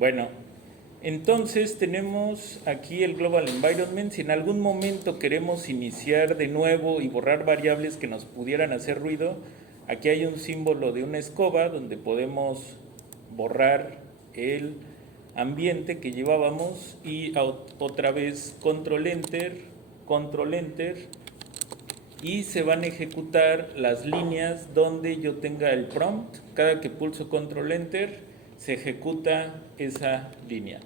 Bueno, entonces tenemos aquí el Global Environment. Si en algún momento queremos iniciar de nuevo y borrar variables que nos pudieran hacer ruido, aquí hay un símbolo de una escoba donde podemos borrar el ambiente que llevábamos y otra vez control enter y se van a ejecutar las líneas donde yo tenga el prompt. Cada que pulso control enter se ejecuta esa línea.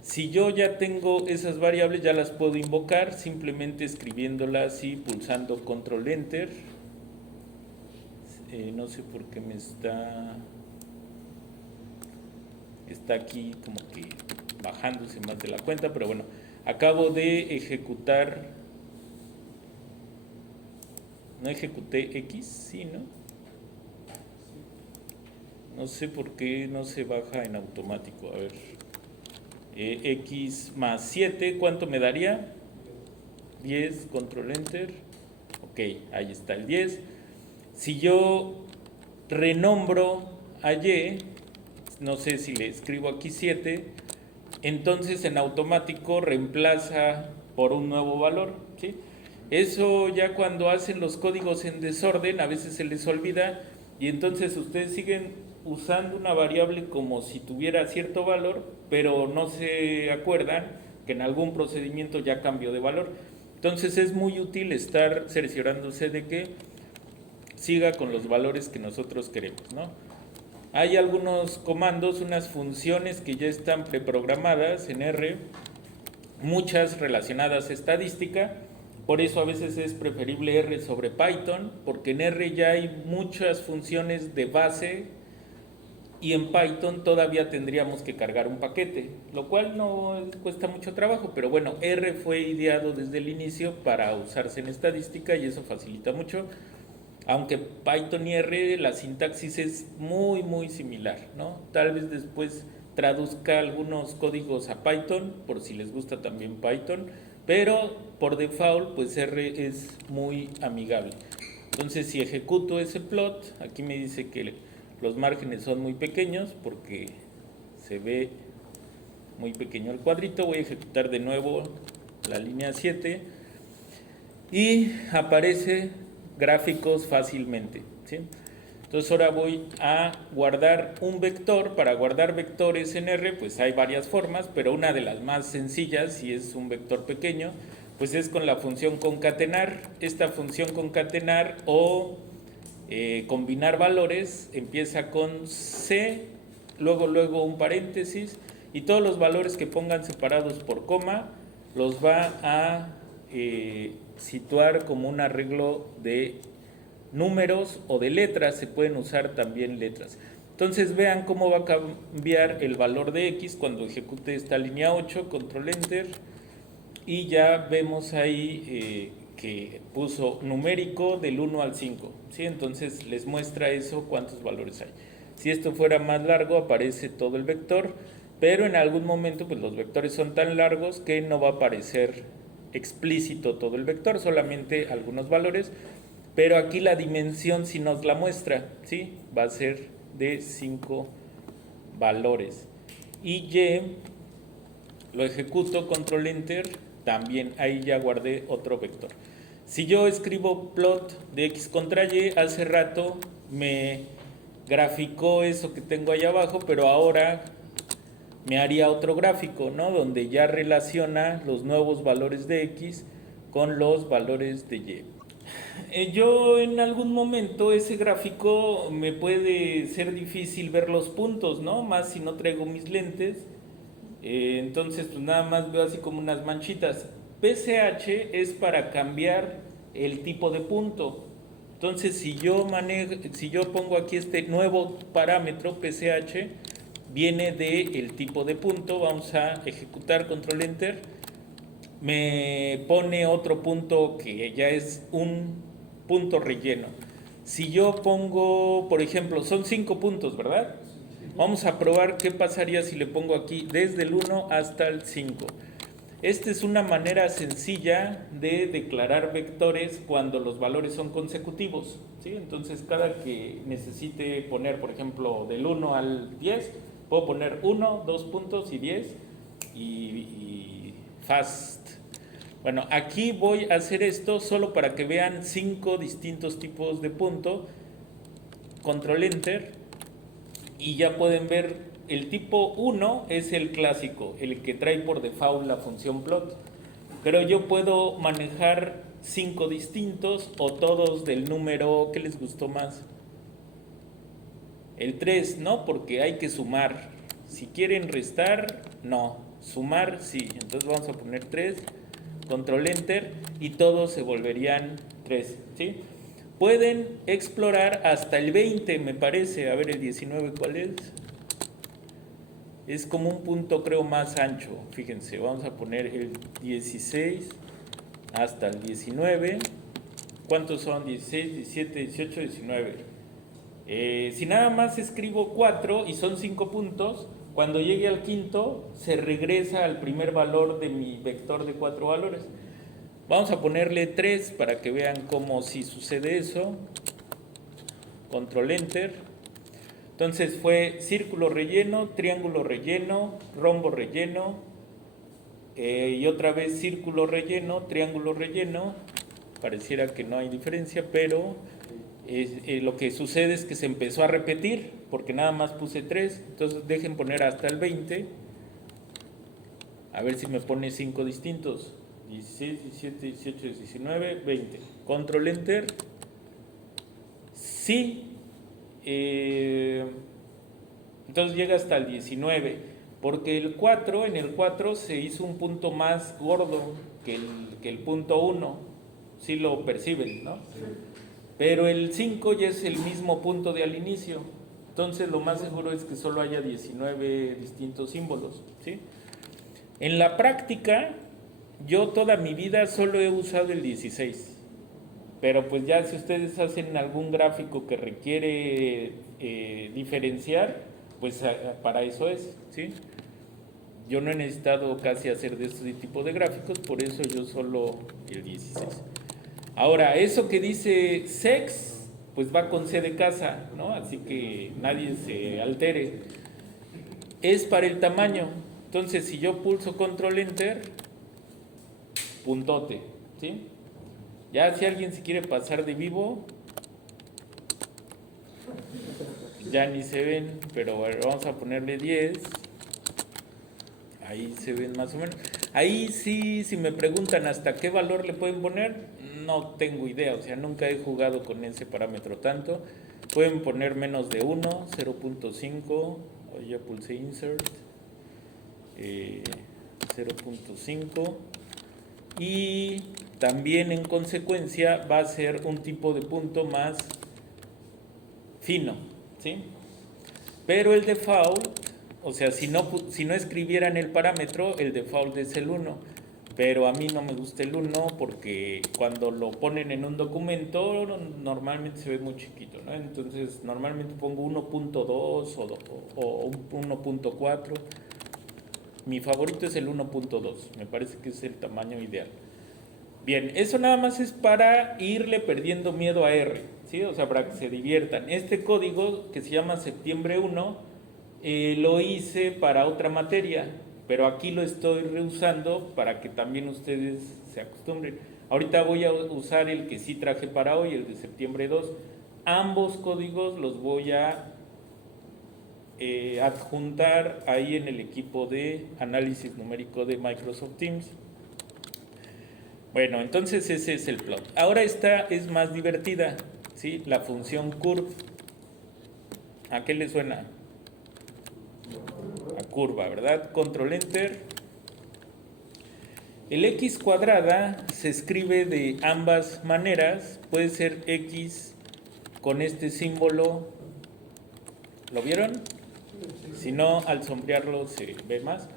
Si yo ya tengo esas variables, ya las puedo invocar simplemente escribiéndolas y pulsando control enter. No sé por qué me está aquí como que bajándose más de la cuenta, pero bueno, acabo de ejecutar. No ejecuté X, sí, ¿no? No sé por qué no se baja en automático. A ver, X más 7, ¿cuánto me daría? 10, control enter. Ok, ahí está el 10. Si yo renombro a Y, no sé si le escribo aquí 7, entonces en automático reemplaza por un nuevo valor, ¿sí? Eso ya cuando hacen los códigos en desorden a veces se les olvida y entonces ustedes siguen usando una variable como si tuviera cierto valor, pero no se acuerdan que en algún procedimiento ya cambió de valor. Entonces es muy útil estar cerciorándose de que siga con los valores que nosotros queremos, ¿no? Hay algunos comandos, unas funciones que ya están preprogramadas en R, muchas relacionadas a estadística, por eso a veces es preferible R sobre Python, porque en R ya hay muchas funciones de base y en Python todavía tendríamos que cargar un paquete, lo cual no cuesta mucho trabajo, pero bueno, R fue ideado desde el inicio para usarse en estadística y eso facilita mucho. Aunque Python y R la sintaxis es muy similar, ¿no? Tal vez después traduzca algunos códigos a Python, por si les gusta también Python, pero por default pues R es muy amigable. Entonces si ejecuto ese plot, aquí me dice que los márgenes son muy pequeños porque se ve muy pequeño el cuadrito. Voy a ejecutar de nuevo la línea 7 y aparece gráficos fácilmente, ¿sí? Entonces ahora voy a guardar un vector. Para guardar vectores en R pues hay varias formas, pero una de las más sencillas, si es un vector pequeño, pues es con la función concatenar. Esta función concatenar o combinar valores empieza con C, luego un paréntesis y todos los valores que pongan separados por coma los va a situar como un arreglo de números o de letras. Se pueden usar también letras. Entonces vean cómo va a cambiar el valor de X cuando ejecute esta línea 8, control enter, y ya vemos ahí que puso numérico del 1 al 5, ¿sí? Entonces les muestra eso, cuántos valores hay. Si esto fuera más largo aparece todo el vector, pero en algún momento pues los vectores son tan largos que no va a aparecer explícito todo el vector, solamente algunos valores, pero aquí la dimensión sí nos la muestra, ¿sí? Va a ser de 5 valores. Y Y lo ejecuto, control enter, también ahí ya guardé otro vector. Si yo escribo plot de X contra Y, hace rato me graficó eso que tengo ahí abajo, pero ahora me haría otro gráfico, ¿no? Donde ya relaciona los nuevos valores de X con los valores de Y. Yo en algún momento ese gráfico me puede ser difícil ver los puntos, ¿no? Más si no traigo mis lentes. Entonces pues nada más veo así como unas manchitas. PCH es para cambiar el tipo de punto. Entonces si yo pongo aquí este nuevo parámetro PCH, viene del tipo de punto. Vamos a ejecutar control enter. Me pone otro punto que ya es un punto relleno. Si yo pongo, por ejemplo, son 5 puntos, ¿verdad? Vamos a probar qué pasaría si le pongo aquí desde el 1 hasta el 5. Esta es una manera sencilla de declarar vectores cuando los valores son consecutivos, ¿sí? Entonces cada que necesite poner, por ejemplo, del 1 al 10, Puedo poner 1, 2 puntos y 10 y fast. Bueno, aquí voy a hacer esto solo para que vean 5 distintos tipos de punto. Control Enter y ya pueden ver el tipo 1 es el clásico, el que trae por default la función plot. Pero yo puedo manejar 5 distintos o todos del número que les gustó más. El 3 no, porque hay que sumar. Si quieren restar, no. Sumar, sí. Entonces vamos a poner 3, control enter y todos se volverían 3, ¿sí? Pueden explorar hasta el 20, me parece. A ver, el 19, ¿cuál es? Es como un punto, creo, más ancho. Fíjense, vamos a poner el 16 hasta el 19. ¿Cuántos son? 16, 17, 18, 19. Si nada más escribo 4 y son 5 puntos, cuando llegue al quinto se regresa al primer valor de mi vector de 4 valores. Vamos a ponerle 3 para que vean cómo si sucede eso. Control Enter. Entonces fue círculo relleno, triángulo relleno, rombo relleno, y otra vez círculo relleno, triángulo relleno. Pareciera que no hay diferencia, pero lo que sucede es que se empezó a repetir porque nada más puse 3. Entonces dejen poner hasta el 20, a ver si me pone 5 distintos. 16, 17, 18, 19, 20. Control Enter. Sí. Entonces llega hasta el 19, porque el 4, en el 4 se hizo un punto más gordo que el punto 1. Sí lo perciben, ¿no? Sí. Pero el 5 ya es el mismo punto de al inicio. Entonces lo más seguro es que solo haya 19 distintos símbolos, ¿sí? En la práctica, yo toda mi vida solo he usado el 16. Pero pues ya si ustedes hacen algún gráfico que requiere diferenciar, pues para eso es, ¿sí? Yo no he necesitado casi hacer de este tipo de gráficos, por eso yo solo el 16. Ahora, eso que dice sex, pues va con C de casa, ¿no? Así que nadie se altere. Es para el tamaño. Entonces, si yo pulso control enter, puntote, ¿sí? Ya si alguien se quiere pasar de vivo, ya ni se ven, pero bueno, vamos a ponerle 10. Ahí se ven más o menos. Ahí sí, si me preguntan hasta qué valor le pueden poner, no tengo idea, o sea, nunca he jugado con ese parámetro tanto. Pueden poner menos de 1, 0.5, ya pulsé insert, 0.5, y también en consecuencia va a ser un tipo de punto más fino, ¿sí? Pero el default, o sea, si no escribieran el parámetro, el default es el 1. Pero a mí no me gusta el 1 porque cuando lo ponen en un documento normalmente se ve muy chiquito, ¿no? Entonces normalmente pongo 1.2 o 1.4. Mi favorito es el 1.2, me parece que es el tamaño ideal. Bien, eso nada más es para irle perdiendo miedo a R, ¿sí? O sea, para que se diviertan. Este código que se llama septiembre 1 lo hice para otra materia, pero aquí lo estoy reusando para que también ustedes se acostumbren. Ahorita voy a usar el que sí traje para hoy, el de septiembre 2. Ambos códigos los voy a adjuntar ahí en el equipo de análisis numérico de Microsoft Teams. Bueno, entonces ese es el plot. Ahora esta es más divertida, ¿sí? La función curve. ¿A qué le suena? A curva, ¿verdad? Control Enter. El x cuadrada se escribe de ambas maneras. Puede ser x con este símbolo. ¿Lo vieron? Si no, al sombrearlo se ve más.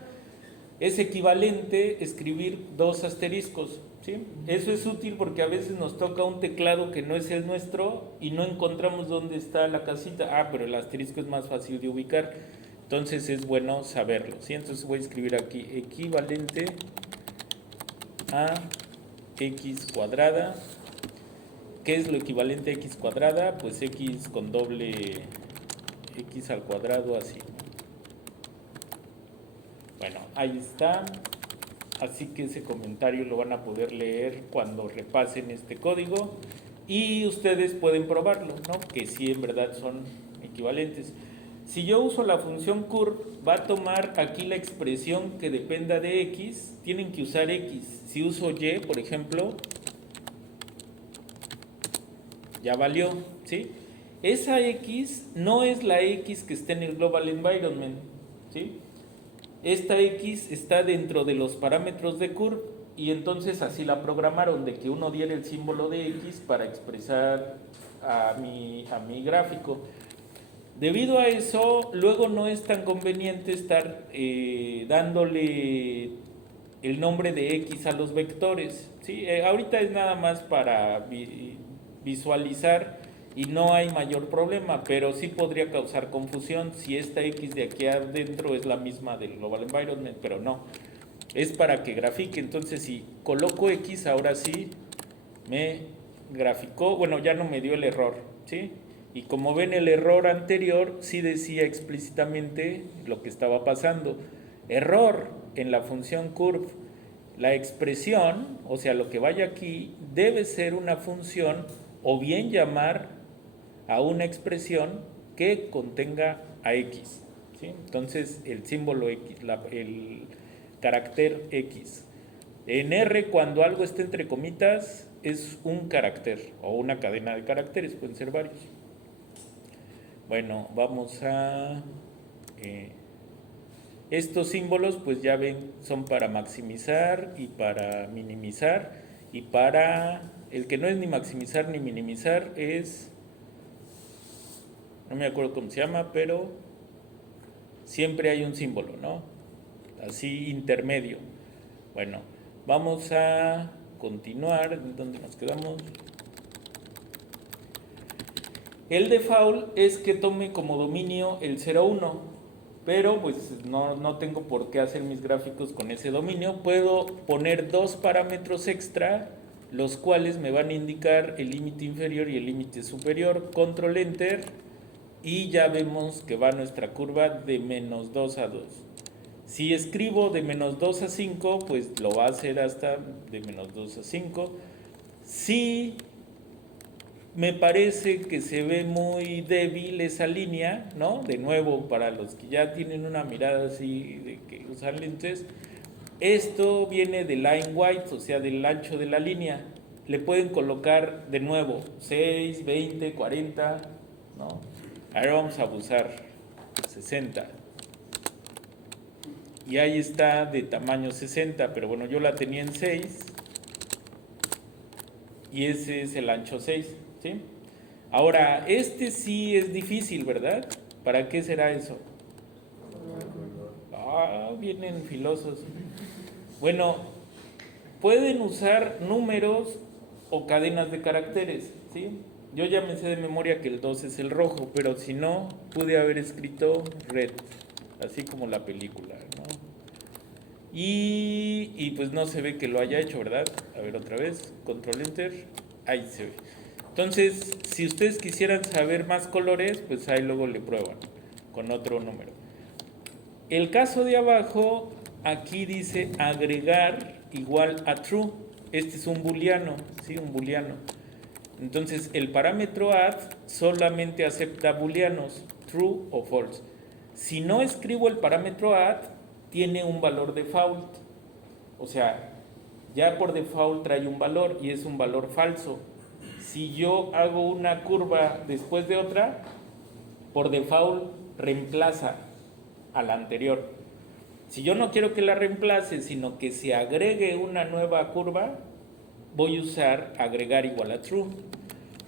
Es equivalente escribir 2 asteriscos, ¿sí? Eso es útil porque a veces nos toca un teclado que no es el nuestro y no encontramos dónde está la casita. Ah, pero el asterisco es más fácil de ubicar. Entonces es bueno saberlo, ¿sí? Entonces voy a escribir aquí equivalente a x cuadrada. ¿Qué es lo equivalente a x cuadrada? Pues x con doble x al cuadrado, así. Bueno, ahí está. Así que ese comentario lo van a poder leer cuando repasen este código y ustedes pueden probarlo, ¿no? Que sí en verdad son equivalentes. Si yo uso la función curve, va a tomar aquí la expresión que dependa de x, tienen que usar x. Si uso y, por ejemplo, ya valió, ¿sí? Esa x no es la x que está en el global environment, ¿sí? Esta x está dentro de los parámetros de curve y entonces así la programaron, de que uno diera el símbolo de x para expresar a mi gráfico. Debido a eso, luego no es tan conveniente estar dándole el nombre de x a los vectores, ¿sí? Ahorita es nada más para visualizar y no hay mayor problema, pero sí podría causar confusión si esta x de aquí adentro es la misma del global environment, pero no. Es para que grafique. Entonces, si coloco x, ahora sí me graficó, bueno, ya no me dio el error, ¿sí? Y como ven, el error anterior sí decía explícitamente lo que estaba pasando. Error en la función curve. La expresión, o sea, lo que vaya aquí, debe ser una función o bien llamar a una expresión que contenga a x, ¿sí? Entonces, el símbolo x, el carácter x. En R, cuando algo está entre comitas, es un carácter o una cadena de caracteres, pueden ser varios. Bueno, vamos a... estos símbolos, pues ya ven, son para maximizar y para minimizar. Y para... el que no es ni maximizar ni minimizar es... no me acuerdo cómo se llama, pero siempre hay un símbolo, ¿no? Así intermedio. Bueno, vamos a continuar. ¿Dónde nos quedamos? El default es que tome como dominio el 0,1, pero pues no tengo por qué hacer mis gráficos con ese dominio. Puedo poner dos parámetros extra, los cuales me van a indicar el límite inferior y el límite superior. Control Enter y ya vemos que va nuestra curva de menos 2 a 2. Si escribo de menos 2 a 5, pues lo va a hacer hasta de menos 2 a 5. Si me parece que se ve muy débil esa línea, ¿no? De nuevo, para los que ya tienen una mirada así de que usan lentes, esto viene de line width, o sea, del ancho de la línea. Le pueden colocar de nuevo 6, 20, 40, ¿no? Ahora vamos a usar 60. Y ahí está de tamaño 60, pero bueno, yo la tenía en 6 y ese es el ancho 6, ¿sí? Ahora, este sí es difícil, ¿verdad? ¿Para qué será eso? Vienen filosos. Bueno, pueden usar números o cadenas de caracteres, ¿sí? Yo ya me sé de memoria que el 2 es el rojo, pero si no, pude haber escrito red, así como la película, ¿no? Y pues no se ve que lo haya hecho, ¿verdad? A ver otra vez, control enter, ahí se ve. Entonces, si ustedes quisieran saber más colores, pues ahí luego le prueban con otro número. El caso de abajo, aquí dice agregar igual a true. Este es un booleano, ¿sí? Un booleano. Entonces, el parámetro add solamente acepta booleanos, true o false. Si no escribo el parámetro add, tiene un valor default. O sea, ya por default trae un valor y es un valor falso. Si yo hago una curva después de otra, por default reemplaza a la anterior. Si yo no quiero que la reemplace, sino que se agregue una nueva curva, voy a usar agregar igual a true.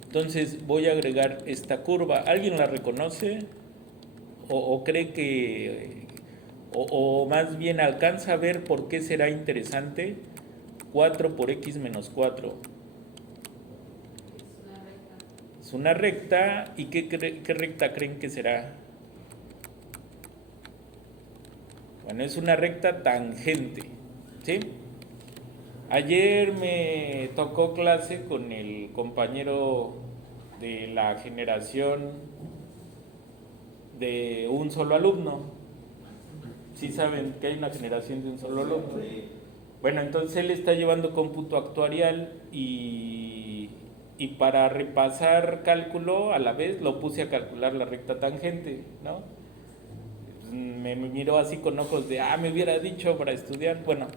Entonces voy a agregar esta curva. ¿Alguien la reconoce? ¿O cree que, o más bien alcanza a ver por qué será interesante? 4 por x menos 4. Es una recta. ¿Y qué recta creen que será? Bueno, es una recta tangente, ¿sí? Ayer me tocó clase con el compañero de la generación de un solo alumno Sí saben que hay una generación de un solo lote. Bueno, entonces él está llevando cómputo actuarial y para repasar cálculo a la vez lo puse a calcular la recta tangente, ¿no? Me miró así con ojos de, me hubiera dicho para estudiar, bueno,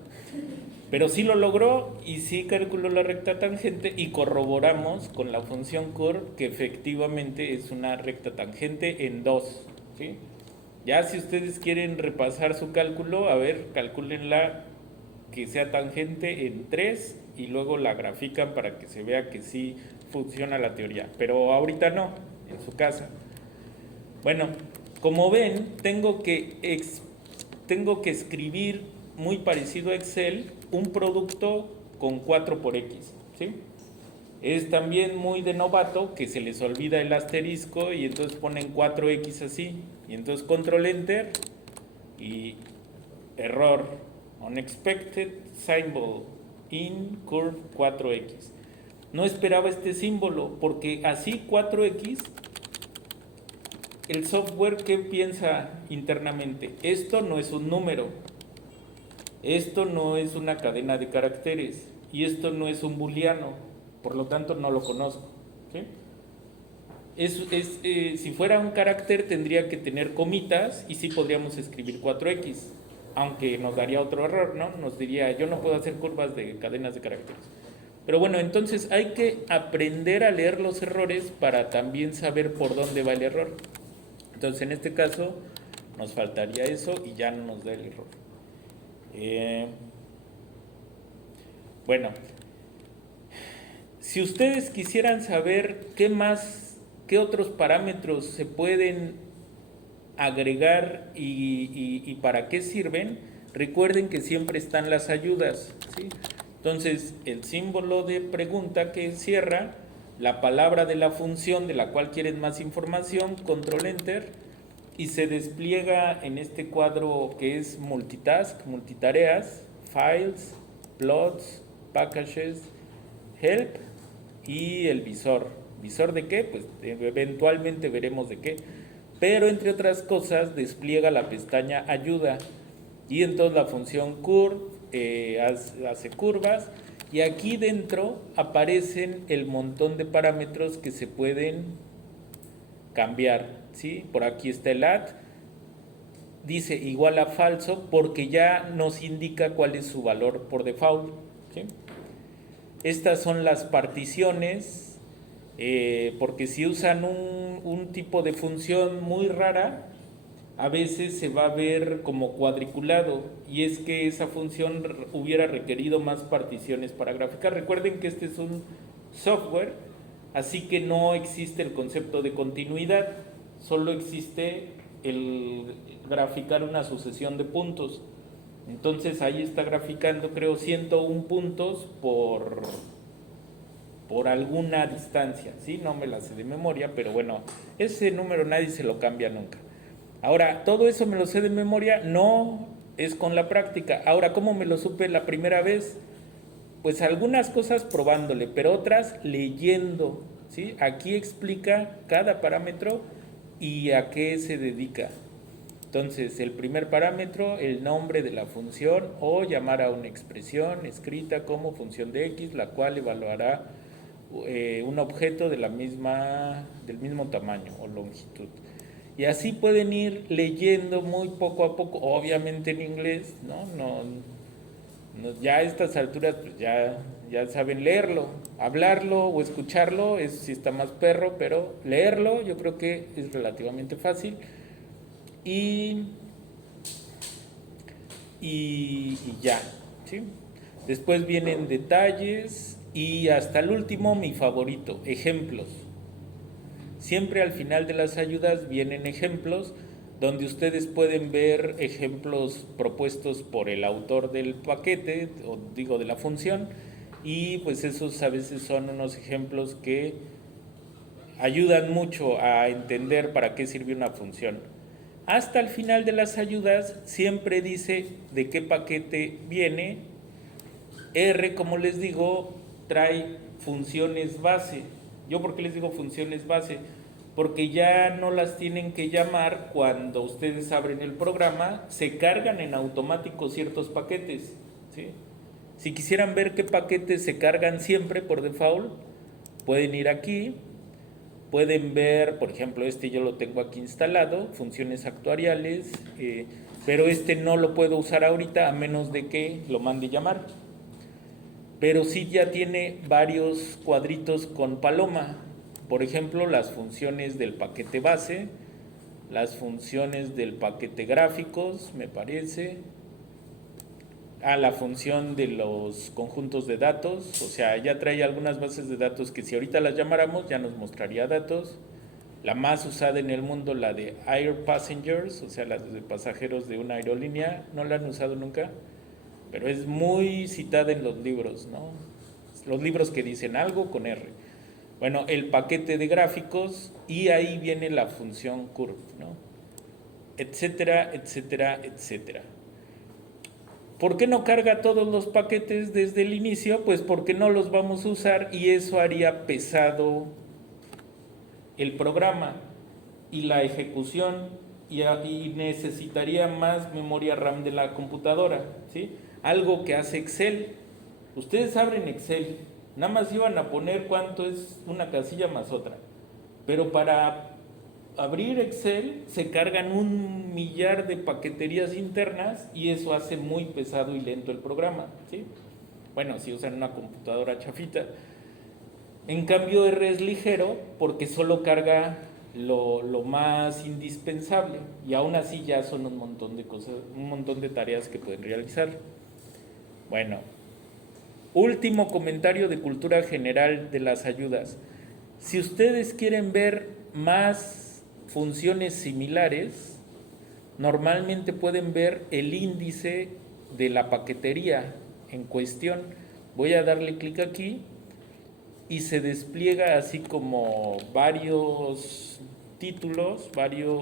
pero sí lo logró y sí calculó la recta tangente y corroboramos con la función curve que efectivamente es una recta tangente en 2, ¿sí? Ya si ustedes quieren repasar su cálculo, a ver, calcúlenla que sea tangente en 3 y luego la grafican para que se vea que sí funciona la teoría, pero ahorita no, en su casa. Bueno, como ven, tengo que escribir muy parecido a Excel un producto con 4 por X, ¿sí? Es también muy de novato que se les olvida el asterisco y entonces ponen 4X así, y entonces control enter y error, unexpected symbol in curve 4X. No esperaba este símbolo porque así 4X, el software, ¿qué piensa internamente? Esto no es un número, esto no es una cadena de caracteres y esto no es un booleano, por lo tanto no lo conozco, ¿sí? Si fuera un carácter tendría que tener comitas y sí podríamos escribir 4X, aunque nos daría otro error, ¿no? Nos diría, yo no puedo hacer curvas de cadenas de caracteres. Pero bueno, entonces hay que aprender a leer los errores para también saber por dónde va el error. Entonces en este caso nos faltaría eso y ya no nos da el error. Bueno, si ustedes quisieran saber qué otros parámetros se pueden agregar y para qué sirven, recuerden que siempre están las ayudas, ¿sí? Entonces, el símbolo de pregunta que cierra, la palabra de la función de la cual quieren más información, control enter, y se despliega en este cuadro que es multitask, multitareas, files, plots, packages, help y el visor. ¿Visor de qué? Pues eventualmente veremos de qué. Pero entre otras cosas despliega la pestaña ayuda y entonces la función curve hace curvas y aquí dentro aparecen el montón de parámetros que se pueden cambiar, ¿sí? Por aquí está el add, dice igual a falso porque ya nos indica cuál es su valor por default, ¿sí? Estas son las particiones, porque si usan un tipo de función muy rara, a veces se va a ver como cuadriculado y es que esa función hubiera requerido más particiones para graficar. Recuerden que este es un software, así que no existe el concepto de continuidad, solo existe el graficar una sucesión de puntos. Entonces ahí está graficando, creo, 101 puntos por alguna distancia, ¿sí? No me la sé de memoria, pero bueno, ese número nadie se lo cambia nunca. Ahora, todo eso me lo sé de memoria, no es con la práctica. Ahora, ¿cómo me lo supe la primera vez? Pues algunas cosas probándole, pero otras leyendo, ¿sí? Aquí explica cada parámetro y a qué se dedica. Entonces, el primer parámetro, el nombre de la función o llamar a una expresión escrita como función de x, la cual evaluará un objeto del mismo tamaño o longitud. Y así pueden ir leyendo muy poco a poco, obviamente en inglés, ¿no? Ya a estas alturas pues ya saben leerlo. Hablarlo o escucharlo sí está más perro, pero leerlo yo creo que es relativamente fácil. Y ya, ¿sí? Después vienen detalles y hasta el último, mi favorito, ejemplos. Siempre al final de las ayudas vienen ejemplos donde ustedes pueden ver ejemplos propuestos por el autor del paquete, o digo de la función, y pues esos a veces son unos ejemplos que ayudan mucho a entender para qué sirve una función. Hasta el final de las ayudas siempre dice de qué paquete viene. R, como les digo, trae funciones base. ¿Yo por qué les digo funciones base? porque ya no las tienen que llamar cuando ustedes abren el programa, se cargan en automático ciertos paquetes, ¿sí? Si quisieran ver qué paquetes se cargan siempre por default, pueden ir aquí, pueden ver, por ejemplo, este yo lo tengo aquí instalado, funciones actuariales, pero este no lo puedo usar ahorita a menos de que lo mande llamar. Pero sí ya tiene varios cuadritos con paloma. Por ejemplo, las funciones del paquete base, las funciones del paquete gráficos, me parece. La función de los conjuntos de datos, o sea, ya trae algunas bases de datos que si ahorita las llamáramos ya nos mostraría datos. La más usada en el mundo, la de Air Passengers, o sea, las de pasajeros de una aerolínea, no la han usado nunca, pero es muy citada en los libros, ¿no? Los libros que dicen algo con R. Bueno, el paquete de gráficos y ahí viene la función curve, ¿no? Etcétera, etcétera, etcétera. ¿Por qué no carga todos los paquetes desde el inicio? Pues porque no los vamos a usar y eso haría pesado el programa y la ejecución y necesitaría más memoria RAM de la computadora, ¿sí? Algo que hace Excel. Ustedes abren Excel, nada más iban a poner cuánto es una casilla más otra, pero para abrir Excel se cargan 1.000.000 de paqueterías internas y eso hace muy pesado y lento el programa, ¿sí? Bueno, si usan una computadora chafita. En cambio R es ligero porque solo carga lo más indispensable y aún así ya son un montón de cosas, un montón de tareas que pueden realizar. Bueno, último comentario de cultura general de las ayudas. Si ustedes quieren ver más funciones similares, normalmente pueden ver el índice de la paquetería en cuestión. Voy a darle clic aquí y se despliega así como varios títulos,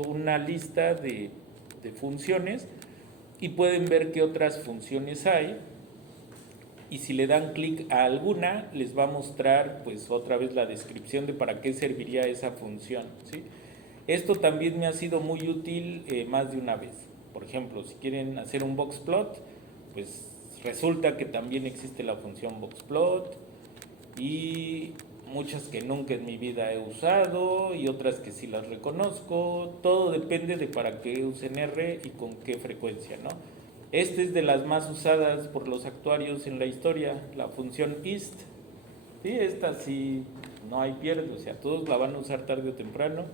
una lista de funciones y pueden ver qué otras funciones hay. Y si le dan clic a alguna, les va a mostrar pues otra vez la descripción de para qué serviría esa función, ¿sí? Esto también me ha sido muy útil más de una vez. Por ejemplo, si quieren hacer un boxplot, pues resulta que también existe la función boxplot y muchas que nunca en mi vida he usado y otras que sí las reconozco. Todo depende de para qué usen R y con qué frecuencia, ¿no? Esta es de las más usadas por los actuarios en la historia, la función IST. Sí, esta sí no hay pierde, o sea, todos la van a usar tarde o temprano,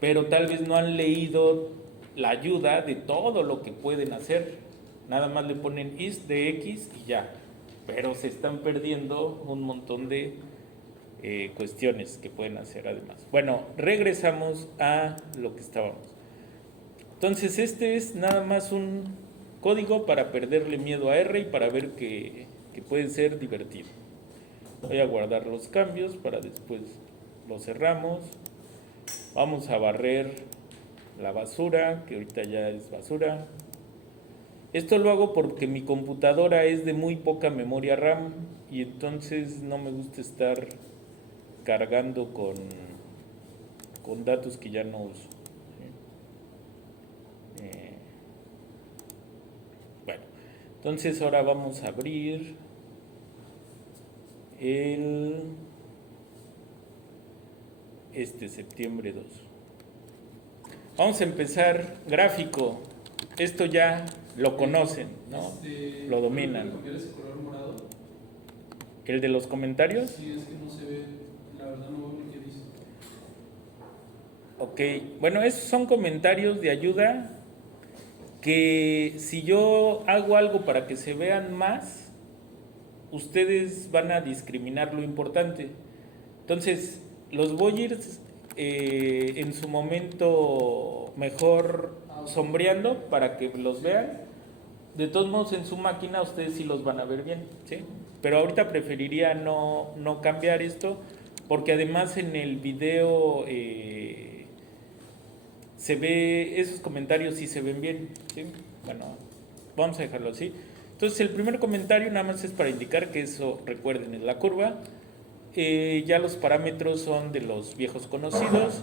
pero tal vez no han leído la ayuda de todo lo que pueden hacer. Nada más le ponen IST de X y ya, pero se están perdiendo un montón de cuestiones que pueden hacer además. Bueno, regresamos a lo que estábamos. Entonces este es nada más un código para perderle miedo a R y para ver que puede ser divertido. Voy a guardar los cambios para después lo cerramos. Vamos a barrer la basura, que ahorita ya es basura. Esto lo hago porque mi computadora es de muy poca memoria RAM y entonces no me gusta estar cargando con datos que ya no uso. Bueno, entonces ahora vamos a abrir septiembre 2. Vamos a empezar gráfico. Esto ya lo conocen, ¿no? Lo dominan. ¿Copiar ese color morado? ¿El de los comentarios? Sí, es que no se ve, la verdad no veo lo que dice. Ok, bueno, esos son comentarios de ayuda que si yo hago algo para que se vean más, ustedes van a discriminar lo importante. Entonces, los voy a ir en su momento mejor sombreando para que los vean. De todos modos, en su máquina ustedes sí los van a ver bien, ¿sí? Pero ahorita preferiría no cambiar esto, porque además en el video se ve, esos comentarios sí se ven bien, ¿sí? Bueno, vamos a dejarlo así. Entonces el primer comentario nada más es para indicar que eso, recuerden, es la curva. ya los parámetros son de los viejos conocidos.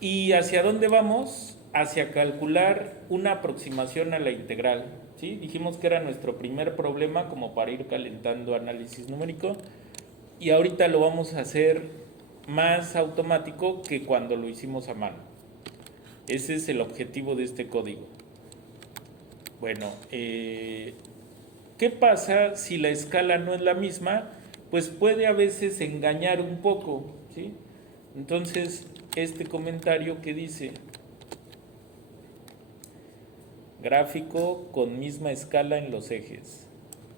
¿Y hacia dónde vamos? Hacia calcular una aproximación a la integral, ¿sí? Dijimos que era nuestro primer problema como para ir calentando análisis numérico, y ahorita lo vamos a hacer más automático que cuando lo hicimos a mano. Ese es el objetivo de este código. Bueno, ¿qué pasa si la escala no es la misma? Pues puede a veces engañar un poco, ¿sí? Entonces, este comentario que dice: gráfico con misma escala en los ejes.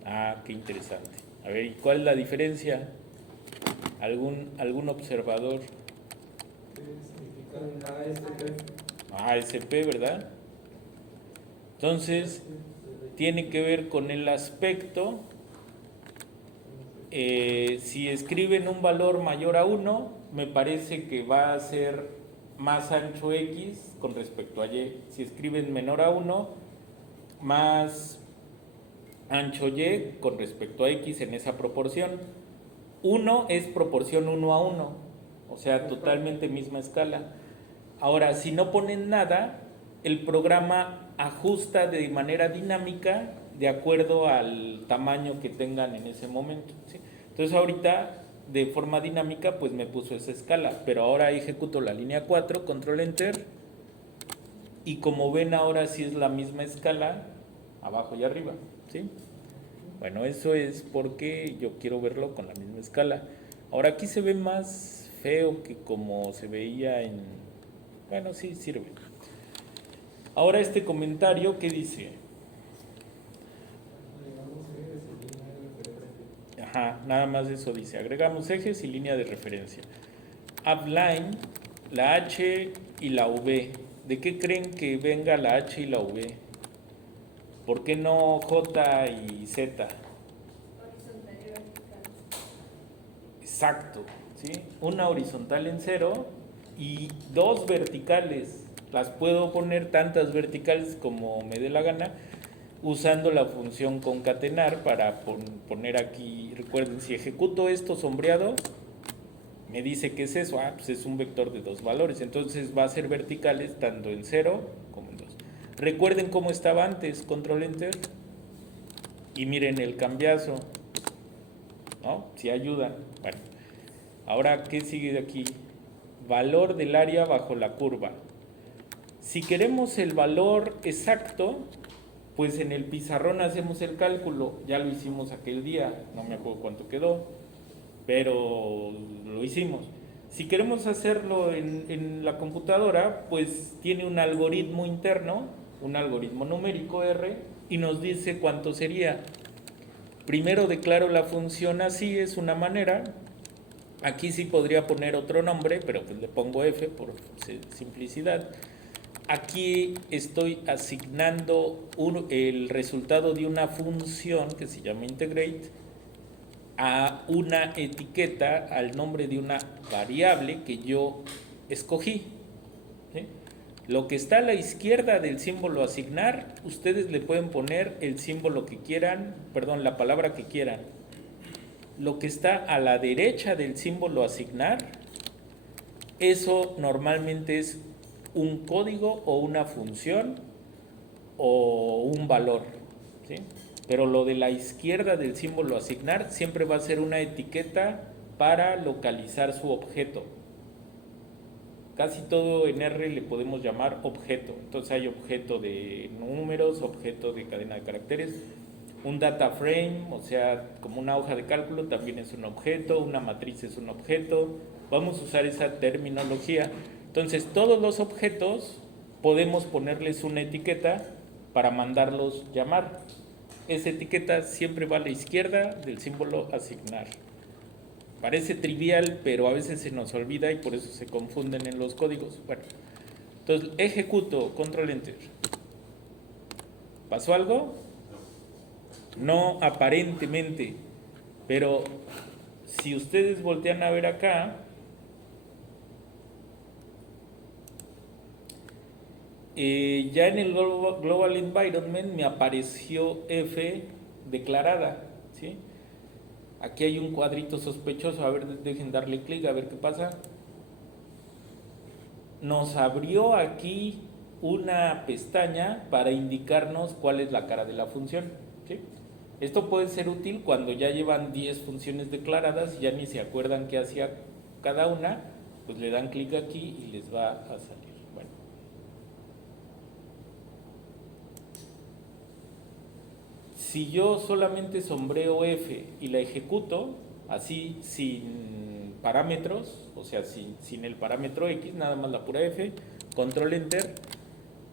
Ah, qué interesante. A ver, ¿y cuál es la diferencia? ¿Algún observador? ¿Qué significa ASP, ¿verdad? Entonces, tiene que ver con el aspecto. Si escriben un valor mayor a 1, me parece que va a ser más ancho X con respecto a Y. Si escriben menor a 1, más ancho Y con respecto a X en esa proporción. 1 es proporción 1 a 1, o sea, totalmente misma escala. Ahora, si no ponen nada, el programa ajusta de manera dinámica de acuerdo al tamaño que tengan en ese momento, ¿sí? Entonces ahorita de forma dinámica pues me puso esa escala, pero ahora ejecuto la línea 4, control enter, y como ven ahora sí es la misma escala abajo y arriba, ¿sí? Bueno, eso es porque yo quiero verlo con la misma escala. Ahora aquí se ve más feo que como se veía en... Bueno, sí sirve. Ahora este comentario, ¿qué dice? Ajá, nada más eso dice. Agregamos ejes y línea de referencia. Outline, la H y la V. ¿De qué creen que venga la H y la V? ¿Por qué no J y Z? Horizontal y vertical. Exacto, ¿sí? Una horizontal en 0 y 2 verticales. Las puedo poner tantas verticales como me dé la gana, usando la función concatenar para poner aquí. Recuerden, si ejecuto esto sombreado, me dice que es eso. Ah, pues es un vector de 2 valores, entonces va a ser verticales tanto en 0 como en 2. Recuerden cómo estaba antes, control enter, y miren el cambiazo, ¿no? Si ayuda. Bueno, ahora, ¿qué sigue de aquí? Valor del área bajo la curva. Si queremos el valor exacto, pues en el pizarrón hacemos el cálculo. Ya lo hicimos aquel día, no me acuerdo cuánto quedó, pero lo hicimos. Si queremos hacerlo en la computadora, pues tiene un algoritmo interno, un algoritmo numérico R, y nos dice cuánto sería. Primero declaro la función así, es una manera. Aquí sí podría poner otro nombre, pero pues le pongo F por simplicidad. Aquí estoy asignando el resultado de una función que se llama integrate a una etiqueta, al nombre de una variable que yo escogí, ¿sí? Lo que está a la izquierda del símbolo asignar, ustedes le pueden poner el símbolo que quieran, perdón, la palabra que quieran. Lo que está a la derecha del símbolo asignar, eso normalmente es un código o una función o un valor, ¿sí? Pero lo de la izquierda del símbolo asignar siempre va a ser una etiqueta para localizar su objeto. Casi todo en R le podemos llamar objeto. Entonces hay objeto de números, objeto de cadena de caracteres. Un data frame, o sea, como una hoja de cálculo, también es un objeto. Una matriz es un objeto. Vamos a usar esa terminología. Entonces todos los objetos podemos ponerles una etiqueta para mandarlos llamar. Esa etiqueta siempre va a la izquierda del símbolo asignar. Parece trivial, pero a veces se nos olvida y por eso se confunden en los códigos. Bueno, entonces ejecuto, control enter. ¿Pasó algo? No, aparentemente, pero si ustedes voltean a ver acá, ya en el Global Environment me apareció F declarada, ¿sí? Aquí hay un cuadrito sospechoso, a ver, dejen darle clic a ver qué pasa. Nos abrió aquí una pestaña para indicarnos cuál es la cara de la función, ¿sí? Esto puede ser útil cuando ya llevan 10 funciones declaradas y ya ni se acuerdan qué hacía cada una, pues le dan clic aquí y les va a salir. Bueno. Si yo solamente sombreo F y la ejecuto, así sin parámetros, o sea, sin el parámetro X, nada más la pura F, control Enter,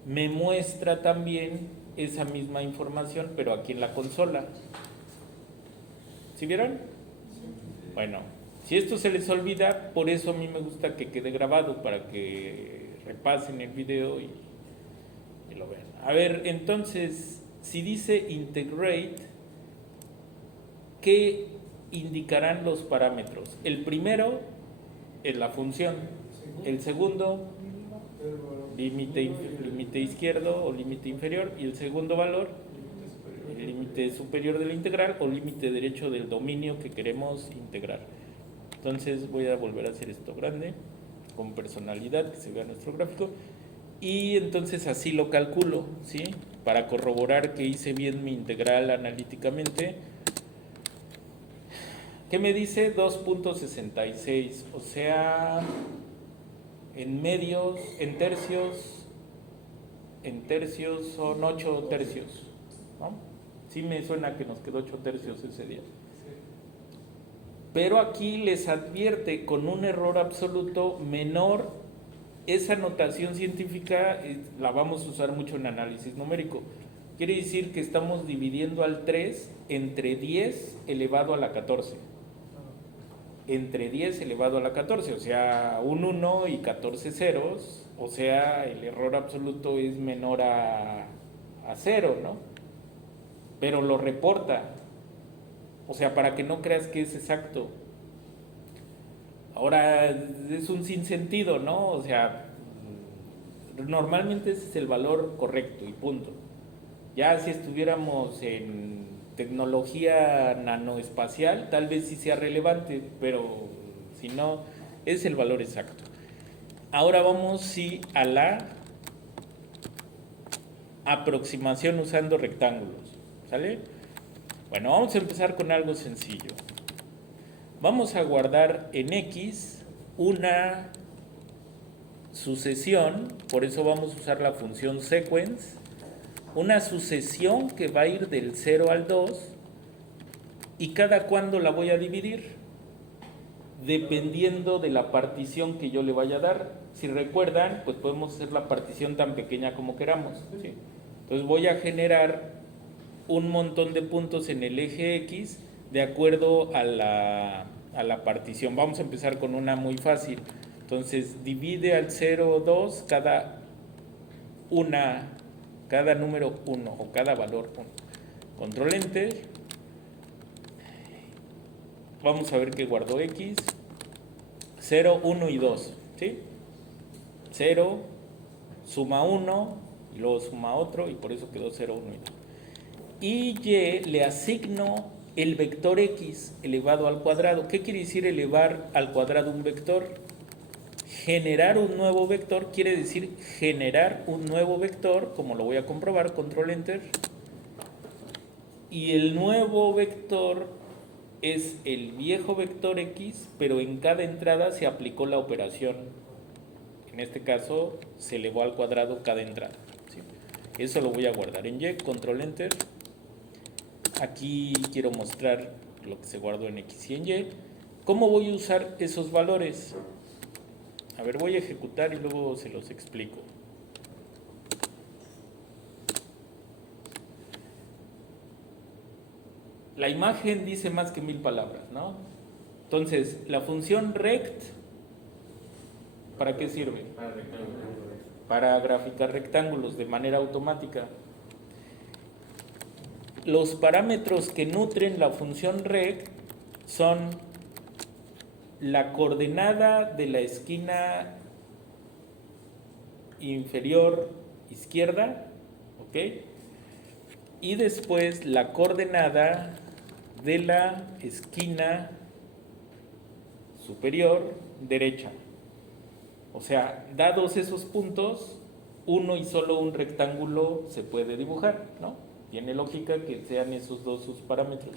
me muestra también esa misma información, pero aquí en la consola. ¿Sí vieron? Bueno, si esto se les olvida, por eso a mí me gusta que quede grabado, para que repasen el video y lo vean. A ver, entonces, si dice integrate, ¿qué indicarán los parámetros? El primero es la función, el segundo límite izquierdo o límite inferior, y el segundo valor el límite superior de la integral o límite derecho del dominio que queremos integrar. Entonces voy a volver a hacer esto grande con personalidad, que se vea nuestro gráfico, y entonces así lo calculo, ¿sí? Para corroborar que hice bien mi integral analíticamente. ¿Qué me dice? 2.66, o sea, en medios, en tercios son 8 tercios, ¿no? Sí me suena que nos quedó 8 tercios ese día. Pero aquí les advierte con un error absoluto menor. Esa notación científica la vamos a usar mucho en análisis numérico. Quiere decir que estamos dividiendo al 3 entre 10 elevado a la 14. Entre 10 elevado a la 14, o sea, un 1 y 14 ceros, o sea, el error absoluto es menor a 0, ¿no? Pero lo reporta, o sea, para que no creas que es exacto. Ahora, es un sinsentido, ¿no? O sea, normalmente ese es el valor correcto y punto. Ya si estuviéramos en tecnología nanoespacial, tal vez sí sea relevante, pero si no, es el valor exacto. Ahora vamos sí a la aproximación usando rectángulos, ¿sale? Bueno, vamos a empezar con algo sencillo. Vamos a guardar en X una sucesión, por eso vamos a usar la función sequence, una sucesión que va a ir del 0 al 2, y cada cuándo la voy a dividir, dependiendo de la partición que yo le vaya a dar. Si recuerdan, pues podemos hacer la partición tan pequeña como queramos, ¿sí? Entonces voy a generar un montón de puntos en el eje X de acuerdo a la partición. Vamos a empezar con una muy fácil. Entonces divide al 0, 2 cada número 1 o cada valor 1. Control Enter. Vamos a ver que guardó X. 0, 1 y 2, ¿sí? 0 suma 1 y luego suma otro, y por eso quedó 0, 1 y 2. Y Y le asigno el vector X elevado al cuadrado. ¿Qué quiere decir elevar al cuadrado un vector? Generar un nuevo vector quiere decir generar un nuevo vector, como lo voy a comprobar, control enter. Y el nuevo vector es el viejo vector X, pero en cada entrada se aplicó la operación. En este caso se elevó al cuadrado cada entrada, ¿sí? Eso lo voy a guardar en Y, control enter. Aquí quiero mostrar lo que se guardó en X y en Y. ¿Cómo voy a usar esos valores? A ver, voy a ejecutar y luego se los explico. La imagen dice más que 1000 palabras, ¿no? Entonces, la función rect, ¿para qué sirve? Para graficar rectángulos de manera automática. Los parámetros que nutren la función rect son la coordenada de la esquina inferior izquierda, ¿ok? Y después la coordenada de la esquina superior derecha. O sea, dados esos puntos, uno y solo un rectángulo se puede dibujar, ¿no? Tiene lógica que sean esos dos sus parámetros.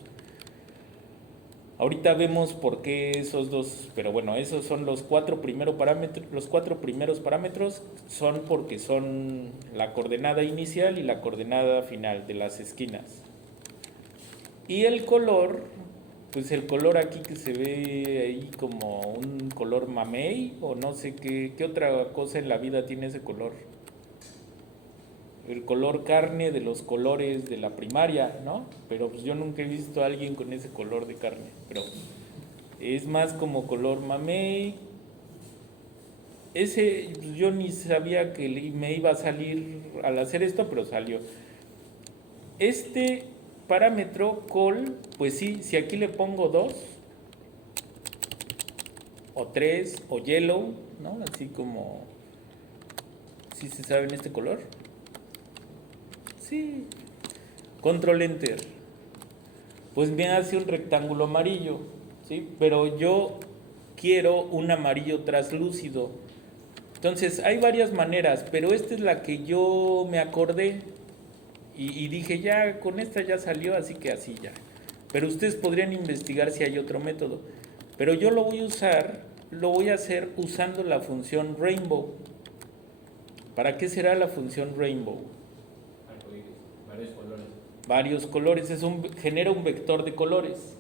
Ahorita vemos por qué esos dos, pero bueno, esos son los cuatro primeros parámetros. Los cuatro primeros parámetros son porque son la coordenada inicial y la coordenada final de las esquinas. Y el color, pues el color aquí que se ve ahí como un color mamey, o no sé qué otra cosa en la vida tiene ese color. El color carne de los colores de la primaria, ¿no? Pero pues yo nunca he visto a alguien con ese color de carne, pero es más como color mamey. Ese yo ni sabía que me iba a salir al hacer esto, pero salió. Este parámetro col, pues sí, si aquí le pongo 2 o 3 o yellow, ¿no? Así como, ¿sí se sabe en este color? Sí. Control Enter. Pues me hace un rectángulo amarillo, ¿sí? Pero yo quiero un amarillo traslúcido. Entonces hay varias maneras, pero esta es la que yo me acordé y dije, ya con esta ya salió, así que así ya. Pero ustedes podrían investigar si hay otro método. Pero yo lo voy a usar, lo voy a hacer usando la función rainbow. ¿Para qué será la función rainbow? Varios colores. Varios colores, genera un vector de colores.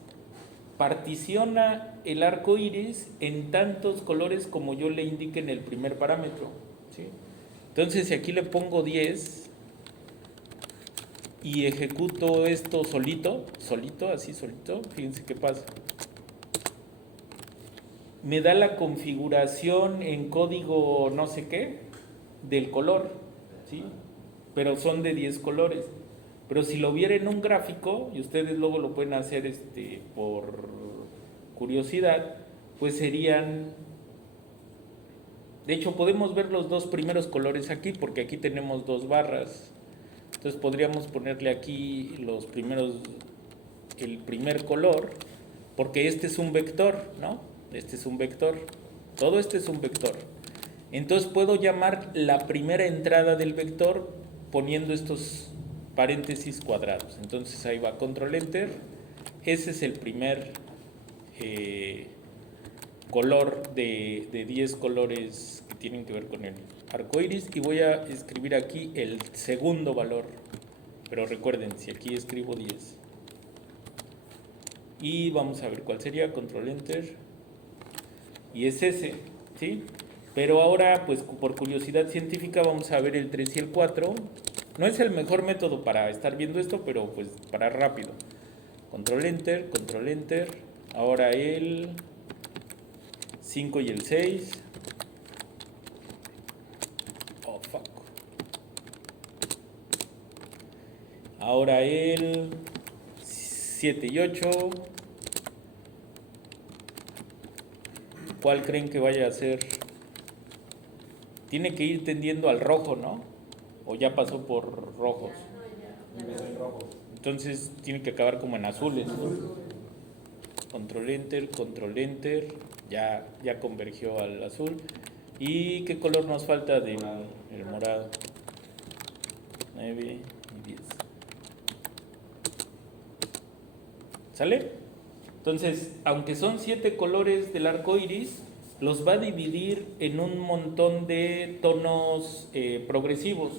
Particiona el arco iris en tantos colores como yo le indique en el primer parámetro, ¿sí? Entonces, si aquí le pongo 10 y ejecuto esto solito, así solito, fíjense qué pasa. Me da la configuración en código no sé qué del color, ¿sí? Pero son de 10 colores. Pero si lo viera en un gráfico, y ustedes luego lo pueden hacer por curiosidad, pues serían... De hecho, podemos ver los dos primeros colores aquí, porque aquí tenemos dos barras. Entonces podríamos ponerle aquí los primeros, el primer color, porque este es un vector, ¿no? Este es un vector. Todo este es un vector. Entonces puedo llamar la primera entrada del vector poniendo estos paréntesis cuadrados. Entonces ahí va, control enter. Ese es el primer color de 10 colores que tienen que ver con el arco iris. Y voy a escribir aquí el segundo valor. Pero recuerden, si aquí escribo 10. Y vamos a ver cuál sería, control enter. Y es ese, ¿sí? Pero ahora, pues por curiosidad científica, vamos a ver el 3 y el 4. No es el mejor método para estar viendo esto, pero pues para rápido. Control enter, control enter. Ahora el 5 y el 6. Oh, fuck. Ahora el 7 y 8. ¿Cuál creen que vaya a ser? Tiene que ir tendiendo al rojo, ¿no? O ya pasó por rojos. Empezó en rojo. Entonces tiene que acabar como en azules. Control enter, ya convergió al azul. ¿Y qué color nos falta del el morado? 9 y 10. ¿Sale? Entonces, aunque son 7 colores del arco iris, los va a dividir en un montón de tonos progresivos.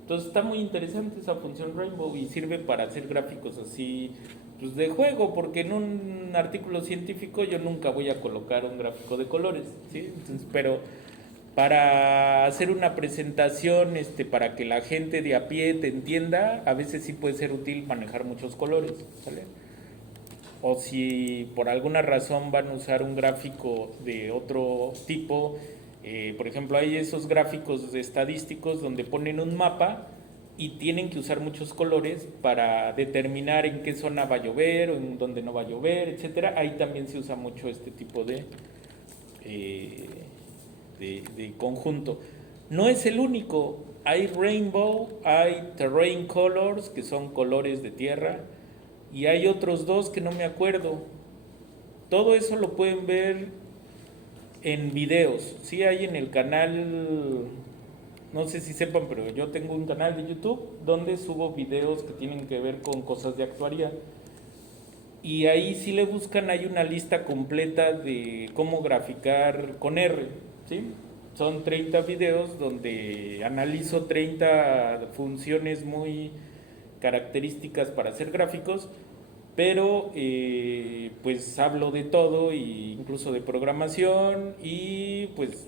Entonces está muy interesante esa función Rainbow y sirve para hacer gráficos así pues de juego, porque en un artículo científico yo nunca voy a colocar un gráfico de colores, ¿sí? Entonces, pero para hacer una presentación, para que la gente de a pie te entienda, a veces sí puede ser útil manejar muchos colores, ¿sale? O si por alguna razón van a usar un gráfico de otro tipo, por ejemplo, hay esos gráficos estadísticos donde ponen un mapa y tienen que usar muchos colores para determinar en qué zona va a llover o en dónde no va a llover, etcétera. Ahí también se usa mucho este tipo de conjunto. No es el único, hay rainbow, hay terrain colors, que son colores de tierra, y hay otros dos que no me acuerdo. Todo eso lo pueden ver en videos. Sí hay en el canal, no sé si sepan, pero yo tengo un canal de YouTube donde subo videos que tienen que ver con cosas de actuaría. Y ahí si le buscan hay una lista completa de cómo graficar con R, ¿sí? Son 30 videos donde analizo 30 funciones muy características para hacer gráficos, pero pues hablo de todo, e incluso de programación, y pues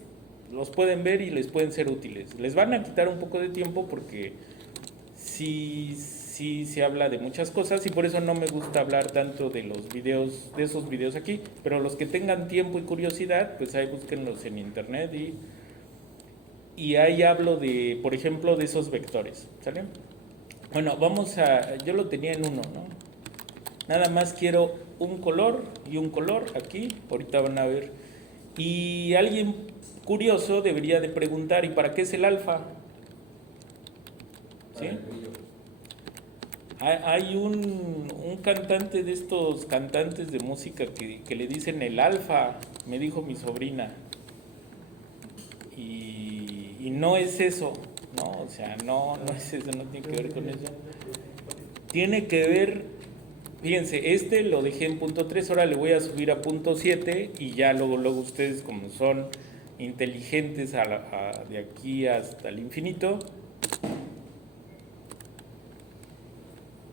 los pueden ver y les pueden ser útiles. Les van a quitar un poco de tiempo porque sí se habla de muchas cosas y por eso no me gusta hablar tanto de los videos, de esos videos aquí, pero los que tengan tiempo y curiosidad, pues ahí búsquenlos en internet y ahí hablo de, por ejemplo, de esos vectores, ¿sale? Bueno, yo lo tenía en uno, ¿no? Nada más quiero un color y un color aquí, ahorita van a ver. Y alguien curioso debería de preguntar, ¿y para qué es el alfa? ¿Sí? Para el brillo. Hay un cantante de estos cantantes de música que le dicen el alfa, me dijo mi sobrina. Y no es eso, ¿no? O sea, no es eso, no tiene que ver con eso. Tiene que ver, fíjense, este lo dejé en punto 3, ahora le voy a subir a punto 7 y ya luego ustedes, como son inteligentes de aquí hasta el infinito,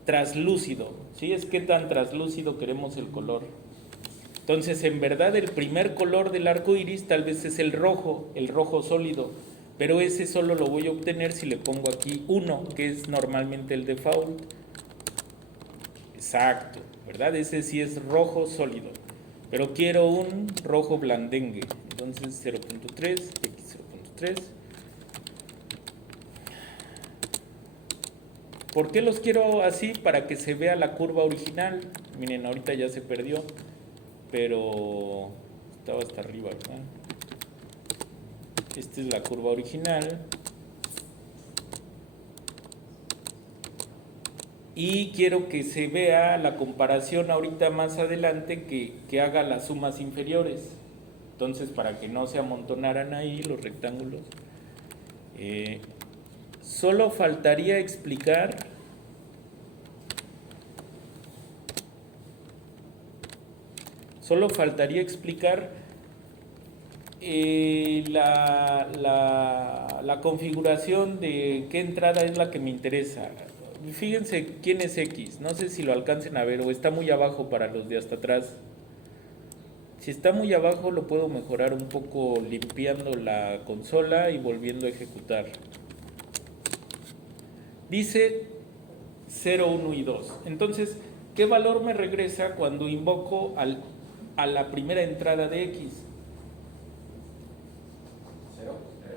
traslúcido, ¿sí? Es que tan traslúcido queremos el color. Entonces, en verdad, el primer color del arco iris tal vez es el rojo sólido, pero ese solo lo voy a obtener si le pongo aquí 1, que es normalmente el default. Exacto, ¿verdad? Ese sí es rojo sólido, pero quiero un rojo blandengue. Entonces 0.3, x 0.3. ¿Por qué los quiero así? Para que se vea la curva original. Miren, ahorita ya se perdió, pero estaba hasta arriba, ¿verdad? Esta es la curva original. Y quiero que se vea la comparación ahorita más adelante que haga las sumas inferiores. Entonces, para que no se amontonaran ahí los rectángulos. Solo faltaría explicar la configuración de qué entrada es la que me interesa. Fíjense quién es X, no sé si lo alcancen a ver o está muy abajo para los de hasta atrás. Si está muy abajo lo puedo mejorar un poco limpiando la consola y volviendo a ejecutar. Dice 0, 1 y 2. Entonces, ¿qué valor me regresa cuando invoco a la primera entrada de X?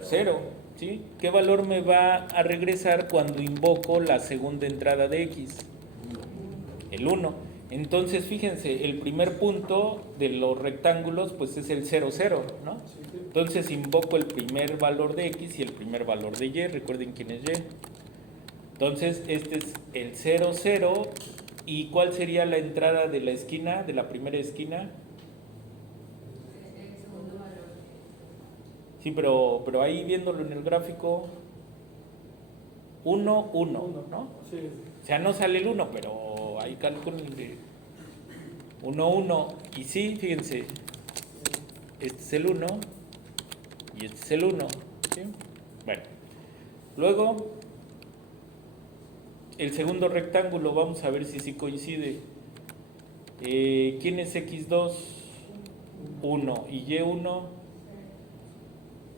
0, ¿sí? ¿Qué valor me va a regresar cuando invoco la segunda entrada de X? El 1. Entonces, fíjense, el primer punto de los rectángulos pues es el 0, 0, ¿no? Entonces invoco el primer valor de X y el primer valor de Y. Recuerden quién es Y. Entonces, este es el 0, 0. ¿Y cuál sería la entrada de la esquina, de la primera esquina? El segundo valor. Sí, pero ahí viéndolo en el gráfico, 1, 1, ¿no? Sí. O sea, no sale el 1, pero ahí calculen 1, 1. Y sí, fíjense, este es el 1 y este es el 1. ¿Sí? Bueno, luego el segundo rectángulo, vamos a ver si sí coincide. ¿Quién es X2? 1 y Y1.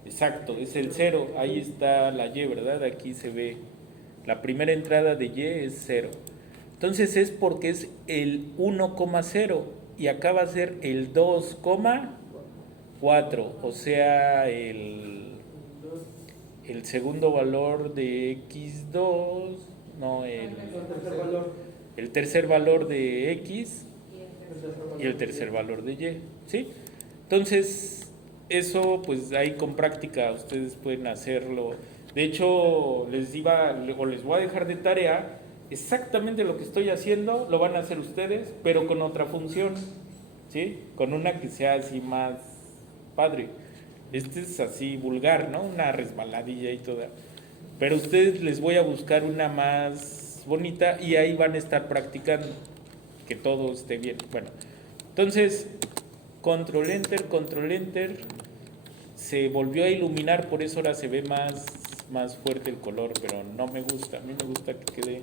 Exacto, es el 0. Ahí está la Y, ¿verdad? Aquí se ve. La primera entrada de Y es 0. Entonces es porque es el 1,0 y acá va a ser el 2,4. O sea, el segundo valor de X2, no, el tercer valor de X y el tercer valor de Y, ¿sí? Entonces, eso pues ahí con práctica ustedes pueden hacerlo. De hecho, les voy a dejar de tarea exactamente lo que estoy haciendo, lo van a hacer ustedes, pero con otra función, ¿sí? Con una que sea así más padre. Este es así vulgar, ¿no? Una resbaladilla y toda. Pero a ustedes les voy a buscar una más bonita y ahí van a estar practicando, que todo esté bien. Bueno, entonces, control enter, se volvió a iluminar, por eso ahora se ve más fuerte el color, pero no me gusta, a mí me gusta que quede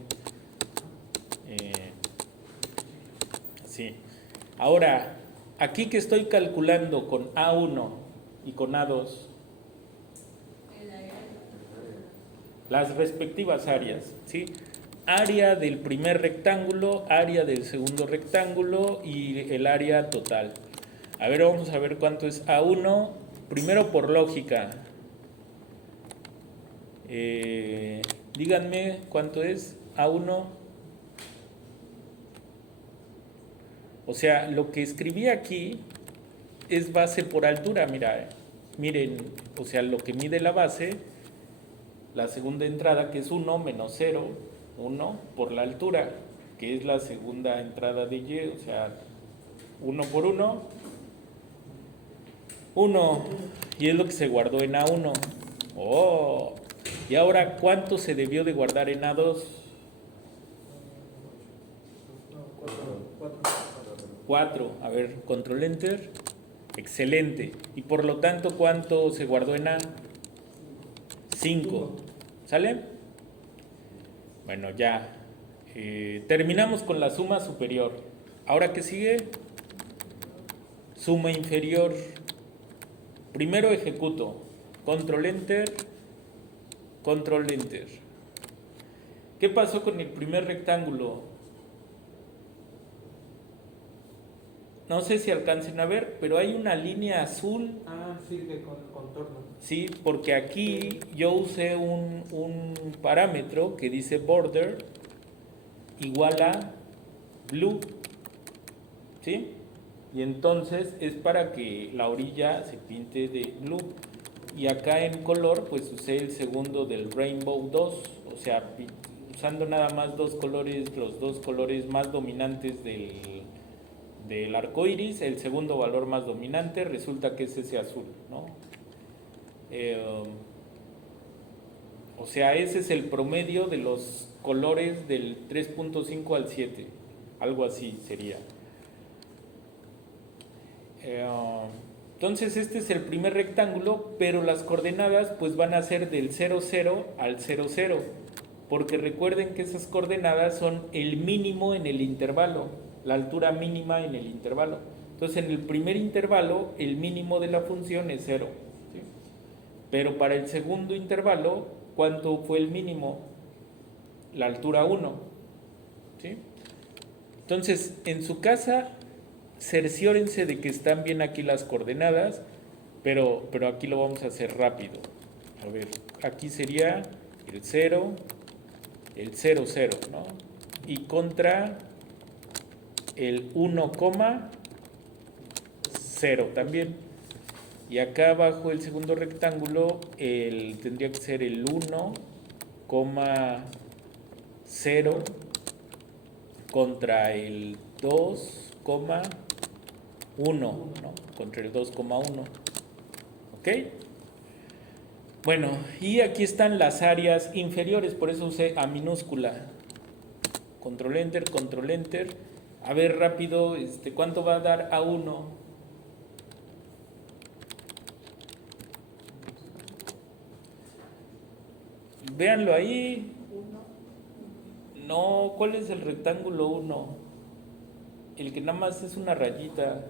así. Ahora, aquí que estoy calculando con A1 y con A2, las respectivas áreas, ¿sí? Área del primer rectángulo, área del segundo rectángulo y el área total. A ver, vamos a ver cuánto es A1. Primero por lógica. Díganme cuánto es A1. O sea, lo que escribí aquí es base por altura, mira, miren, o sea, lo que mide la base, la segunda entrada que es 1 menos 0, 1 por la altura, que es la segunda entrada de Y, o sea, 1 por 1, 1, y es lo que se guardó en A1. Oh, y ahora, ¿cuánto se debió de guardar en A2? 4. A ver, control enter. Excelente. Y por lo tanto, ¿cuánto se guardó en A? 5. ¿Sale? Bueno, ya. Terminamos con la suma superior. ¿Ahora qué sigue? Suma inferior. Primero ejecuto. Control enter. Control enter. ¿Qué pasó con el primer rectángulo? No sé si alcancen a ver, pero hay una línea azul. Ah, sí, de contorno. Sí, porque aquí yo usé un parámetro que dice border igual a blue, ¿sí? Y entonces es para que la orilla se pinte de blue. Y acá en color, pues usé el segundo del Rainbow 2, o sea, usando nada más dos colores, los dos colores más dominantes del arco iris, el segundo valor más dominante resulta que es ese azul, ¿no? O sea, ese es el promedio de los colores del 3.5 al 7, algo así sería. Entonces este es el primer rectángulo, pero las coordenadas pues van a ser del 0, 0 al 0, 0, porque recuerden que esas coordenadas son el mínimo en el intervalo, la altura mínima en el intervalo. Entonces en el primer intervalo el mínimo de la función es 0, ¿sí? Pero para el segundo intervalo, ¿cuánto fue el mínimo? La altura 1, ¿sí? Entonces en su casa cerciórense de que están bien aquí las coordenadas, pero aquí lo vamos a hacer rápido. A ver, aquí sería el 0, el 0, 0, ¿no? Y contra el 1,0 también. Y acá abajo el segundo rectángulo tendría que ser el 1,0 contra el 2,1, ¿no? Contra el 2,1. ¿Ok? Bueno, y aquí están las áreas inferiores, por eso usé A minúscula. Control enter, control enter. A ver rápido, ¿cuánto va a dar A1? Véanlo ahí. No, ¿cuál es el rectángulo 1? El que nada más es una rayita.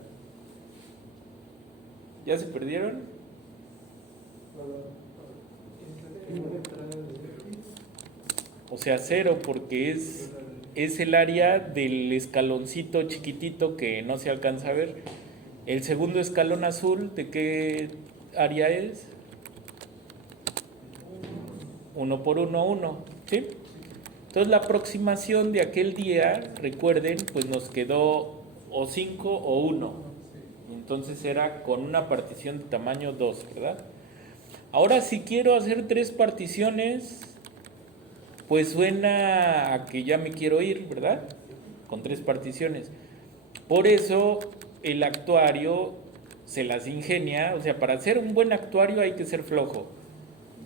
¿Ya se perdieron? O sea, 0, porque es el área del escaloncito chiquitito que no se alcanza a ver. El segundo escalón azul, ¿de qué área es? 1 por 1, 1, ¿sí? Entonces la aproximación de aquel día, recuerden, pues nos quedó o 5 o 1. Entonces era con una partición de tamaño 2, ¿verdad? Ahora si quiero hacer 3 particiones, pues suena a que ya me quiero ir, ¿verdad? Con 3 particiones. Por eso el actuario se las ingenia, o sea, para ser un buen actuario hay que ser flojo,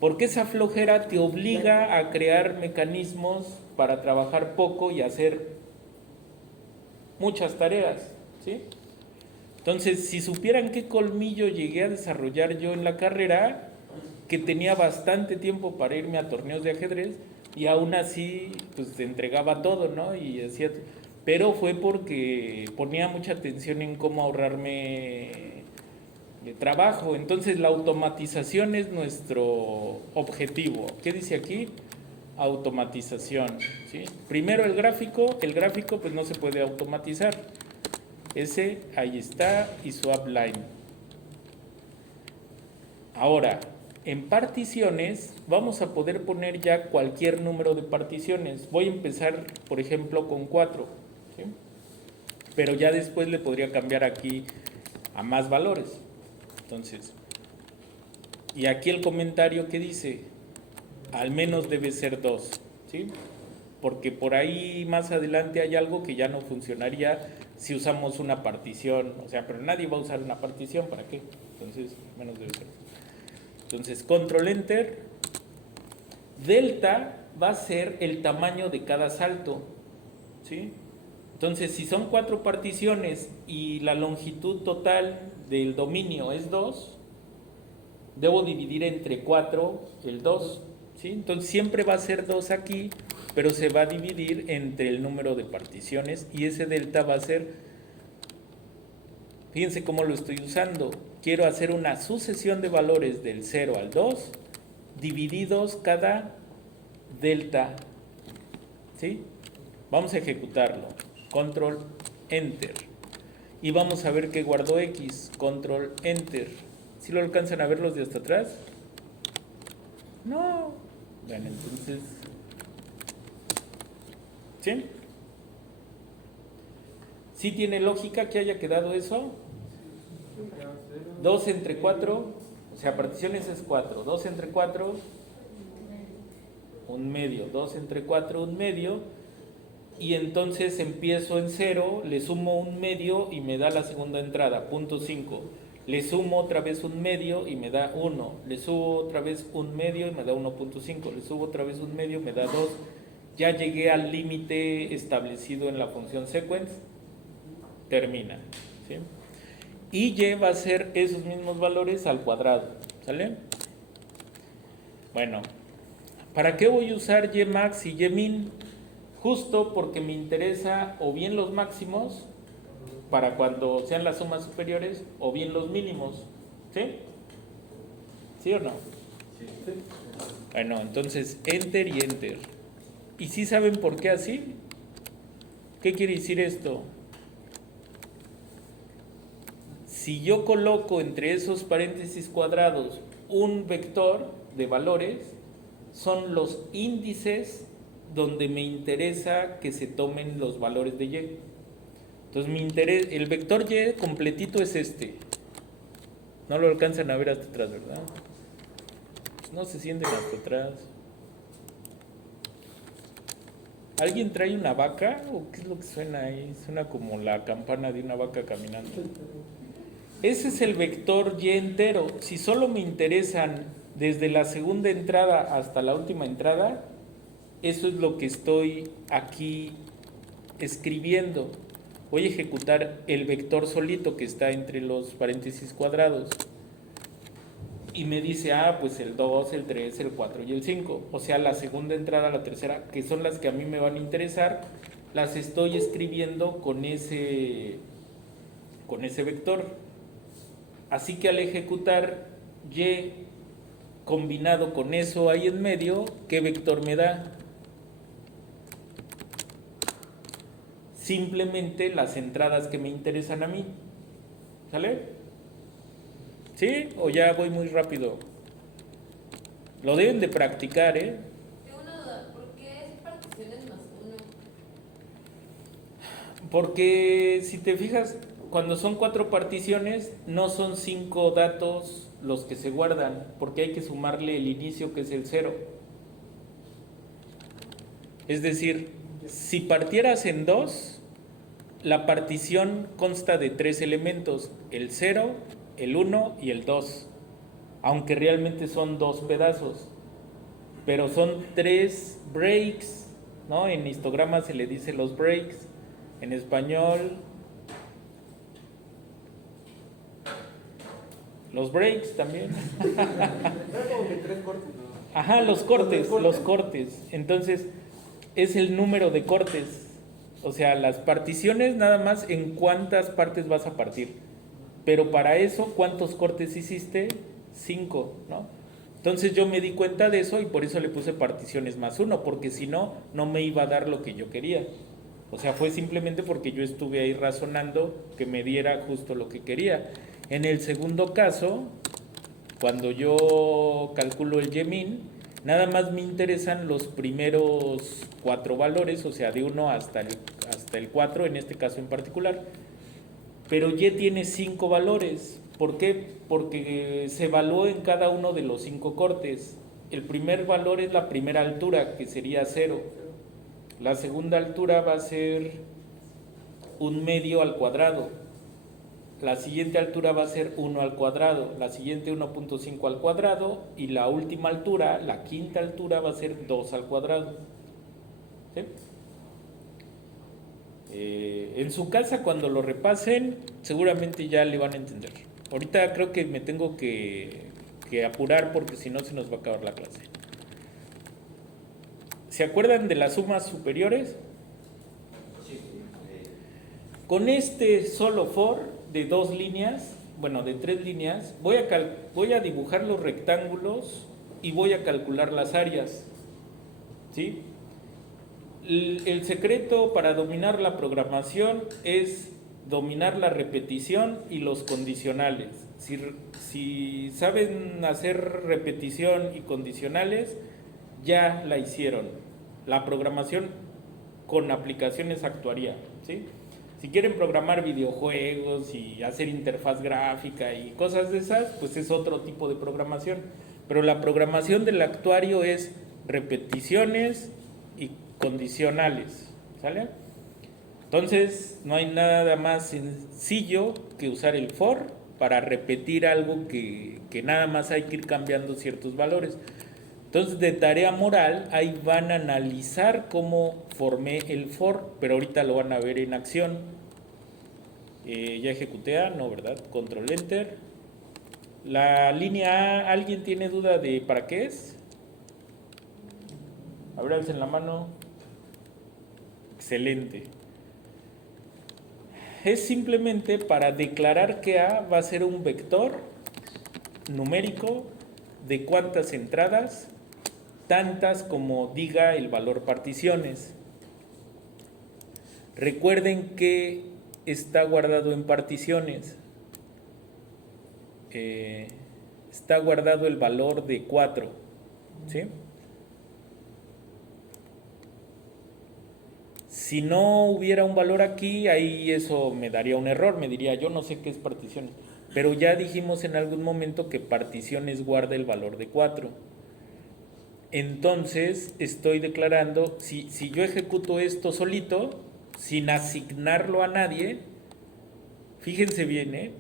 porque esa flojera te obliga a crear mecanismos para trabajar poco y hacer muchas tareas, ¿sí? Entonces, si supieran qué colmillo llegué a desarrollar yo en la carrera, que tenía bastante tiempo para irme a torneos de ajedrez y aún así, pues entregaba todo, ¿no? Y hacía, pero fue porque ponía mucha atención en cómo ahorrarme trabajo. Entonces, la automatización es nuestro objetivo. ¿Qué dice aquí? Automatización, ¿sí? Primero el gráfico pues no se puede automatizar. Ese, ahí está, y su upline. Ahora, en particiones vamos a poder poner ya cualquier número de particiones. Voy a empezar, por ejemplo, con 4, ¿sí? Pero ya después le podría cambiar aquí a más valores. Entonces, y aquí el comentario que dice, al menos debe ser 2, ¿sí? Porque por ahí más adelante hay algo que ya no funcionaría si usamos una partición, o sea, pero nadie va a usar una partición, ¿para qué? Entonces, menos debe ser. Entonces, control enter, delta va a ser el tamaño de cada salto, ¿sí? Entonces, si son 4 particiones y la longitud total del dominio es 2, debo dividir entre 4 el 2, ¿sí? Entonces, siempre va a ser 2 aquí, pero se va a dividir entre el número de particiones y ese delta va a ser, fíjense cómo lo estoy usando, quiero hacer una sucesión de valores del 0 al 2, divididos cada delta, ¿sí? Vamos a ejecutarlo, control enter, y vamos a ver que guardó X, control enter. ¿Sí lo alcanzan a ver los de hasta atrás? No. Bueno, entonces, ¿sí? ¿Sí tiene lógica que haya quedado eso? 2 entre 4, o sea, particiones es 4, 2 entre 4, un medio, 2 entre 4, un medio, y entonces empiezo en 0, le sumo un medio y me da la segunda entrada, punto 5. Le sumo otra vez un medio y me da 1, le subo otra vez un medio y me da 1.5, le subo otra vez un medio y me da 2. Ya llegué al límite establecido en la función sequence, termina, ¿sí? Y y va a ser esos mismos valores al cuadrado, ¿sale? Bueno, ¿para qué voy a usar y max y y min? Justo porque me interesa o bien los máximos para cuando sean las sumas superiores o bien los mínimos, ¿sí? ¿Sí o no? Sí. Bueno, entonces enter y enter. ¿Y sí saben por qué así? ¿Qué quiere decir esto? Si yo coloco entre esos paréntesis cuadrados un vector de valores, son los índices donde me interesa que se tomen los valores de y. Entonces el vector y completito es este. No lo alcanzan a ver hasta atrás, ¿verdad? Pues no se sienten hasta atrás. ¿Alguien trae una vaca? ¿O qué es lo que suena ahí? Suena como la campana de una vaca caminando. Ese es el vector y entero. Si solo me interesan desde la segunda entrada hasta la última entrada, eso es lo que estoy aquí escribiendo. Voy a ejecutar el vector solito que está entre los paréntesis cuadrados. Y me dice, pues el 2, el 3, el 4 y el 5. O sea, la segunda entrada, la tercera, que son las que a mí me van a interesar, las estoy escribiendo con ese vector. Así que al ejecutar y combinado con eso ahí en medio, ¿qué vector me da? Simplemente las entradas que me interesan a mí. ¿Sale? ¿Sí? ¿O ya voy muy rápido? Lo deben de practicar, ¿eh? Tengo una duda, ¿por qué es particiones más 1? Porque si te fijas, cuando son 4 particiones, no son 5 datos los que se guardan, porque hay que sumarle el inicio que es el 0. Es decir, si partieras en 2, la partición consta de 3 elementos, el 0, el 1 y el 2, aunque realmente son 2 pedazos, pero son 3 breaks, ¿no? En histogramas se le dice los breaks, en español los breaks también. ¿Era como que 3 cortes? Ajá, los cortes. Entonces, es el número de cortes. O sea, las particiones nada más en cuántas partes vas a partir. Pero para eso, ¿cuántos cortes hiciste? 5, ¿no? Entonces yo me di cuenta de eso y por eso le puse particiones más 1, porque si no, no me iba a dar lo que yo quería. O sea, fue simplemente porque yo estuve ahí razonando que me diera justo lo que quería. En el segundo caso, cuando yo calculo el Y-min, nada más me interesan los primeros 4 valores, o sea, de 1 hasta el 4, en este caso en particular. Pero Y tiene 5 valores. ¿Por qué? Porque se evaluó en cada uno de los 5 cortes. El primer valor es la primera altura, que sería 0. La segunda altura va a ser 1/2 al cuadrado. La siguiente altura va a ser 1 al cuadrado. La siguiente 1.5 al cuadrado. Y la última altura, la quinta altura, va a ser 2 al cuadrado. ¿Sí? En su casa, cuando lo repasen, seguramente ya le van a entender. Ahorita creo que me tengo que apurar porque si no se nos va a acabar la clase. ¿Se acuerdan de las sumas superiores? Sí. Con este solo for de 2 líneas, bueno, de 3 líneas, voy a dibujar los rectángulos y voy a calcular las áreas. ¿Sí? El secreto para dominar la programación es dominar la repetición y los condicionales. Si saben hacer repetición y condicionales, ya la hicieron. La programación con aplicaciones actuaría, ¿sí? Si quieren programar videojuegos y hacer interfaz gráfica y cosas de esas, pues es otro tipo de programación. Pero la programación del actuario es repeticiones y condicionales, ¿sale? Entonces, no hay nada más sencillo que usar el for para repetir algo que nada más hay que ir cambiando ciertos valores. Entonces, de tarea moral, ahí van a analizar cómo formé el for, pero ahorita lo van a ver en acción. Ya ejecuté A, no, ¿verdad? Control Enter. La línea A, ¿alguien tiene duda de para qué es? A ver, alcen la mano. Excelente. Es simplemente para declarar que A va a ser un vector numérico de cuántas entradas, tantas como diga el valor particiones. Recuerden que está guardado en particiones. Está guardado el valor de 4, ¿sí? Si no hubiera un valor aquí, ahí eso me daría un error, me diría yo no sé qué es particiones. Pero ya dijimos en algún momento que particiones guarda el valor de 4. Entonces estoy declarando, si yo ejecuto esto solito, sin asignarlo a nadie, fíjense bien, ¿eh?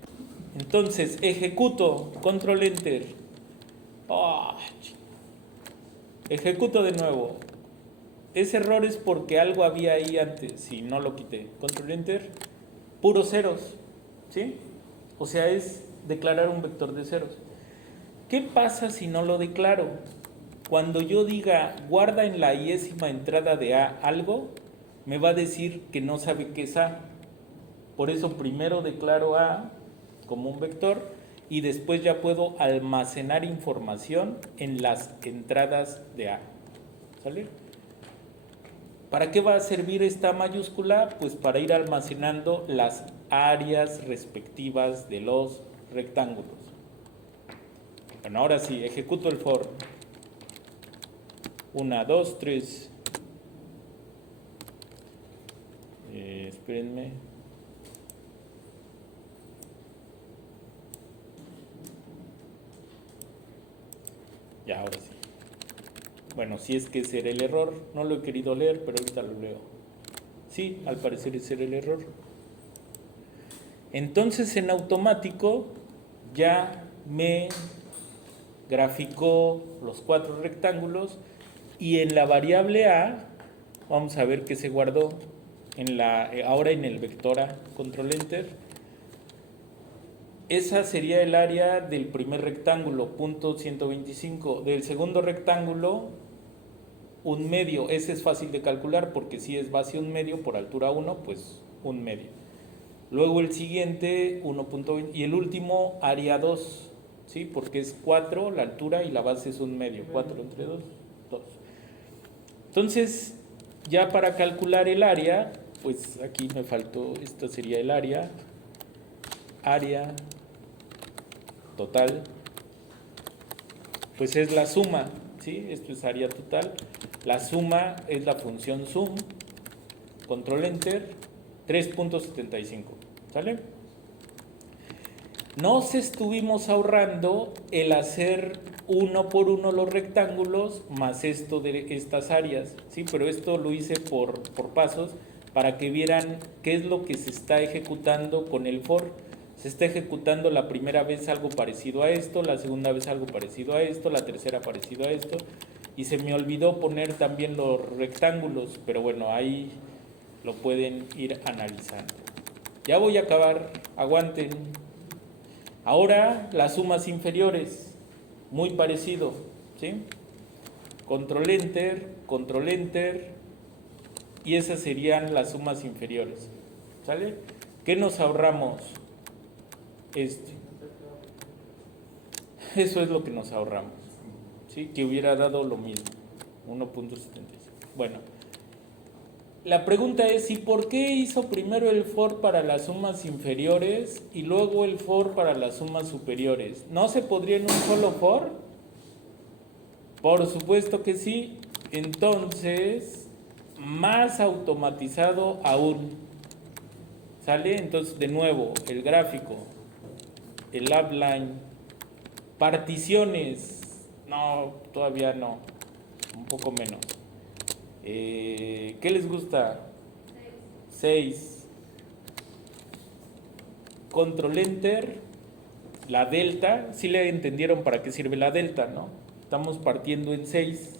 Entonces ejecuto, control enter. Ejecuto de nuevo. Ese error es porque algo había ahí antes y no lo quité. Control enter, puros ceros, ¿sí? O sea, es declarar un vector de ceros. ¿Qué pasa si no lo declaro? Cuando yo diga guarda en la iésima entrada de A algo, me va a decir que no sabe qué es A. Por eso primero declaro A como un vector y después ya puedo almacenar información en las entradas de A. ¿Sale? ¿Para qué va a servir esta mayúscula? Pues para ir almacenando las áreas respectivas de los rectángulos. Bueno, ahora sí, ejecuto el for. 1, 2, 3. Espérenme. Ya, ahora sí. Bueno, si es que ese era el error, no lo he querido leer, pero ahorita lo leo. Sí, al parecer ese era el error. Entonces en automático ya me graficó los 4 rectángulos y en la variable A vamos a ver que se guardó ahora en el vector A, control enter. Esa sería el área del primer rectángulo, punto 125. Del segundo rectángulo, 1/2. Ese es fácil de calcular porque si es base 1/2 por altura 1, pues 1/2. Luego el siguiente, 1.20. Y el último, área 2, ¿sí? Porque es 4 la altura y la base es 1/2. 4 entre 2, 2. Entonces, ya para calcular el área, pues aquí me faltó, esto sería el área total, pues es la suma, ¿sí? Esto es área total. La suma es la función sum, control enter, 3.75, ¿sale? Nos estuvimos ahorrando el hacer uno por uno los rectángulos más esto de estas áreas, ¿sí? Pero esto lo hice por pasos para que vieran qué es lo que se está ejecutando con el for. Se está ejecutando la primera vez algo parecido a esto, la segunda vez algo parecido a esto, la tercera parecido a esto, y se me olvidó poner también los rectángulos, pero bueno, ahí lo pueden ir analizando. Ya voy a acabar, aguanten. Ahora las sumas inferiores, muy parecido, ¿sí? Control enter, y esas serían las sumas inferiores, ¿sale? ¿Qué nos ahorramos? Eso es lo que nos ahorramos, ¿sí? Que hubiera dado lo mismo, 1.75. Bueno, la pregunta es, ¿y por qué hizo primero el for para las sumas inferiores y luego el for para las sumas superiores? ¿No se podría en un solo for? Por supuesto que sí. Entonces, más automatizado aún, ¿sale? Entonces, de nuevo, el gráfico, el outline, particiones, no, todavía no, un poco menos. ¿Qué les gusta? 6. Control enter, la delta, sí le entendieron para qué sirve la delta, ¿no? Estamos partiendo en 6.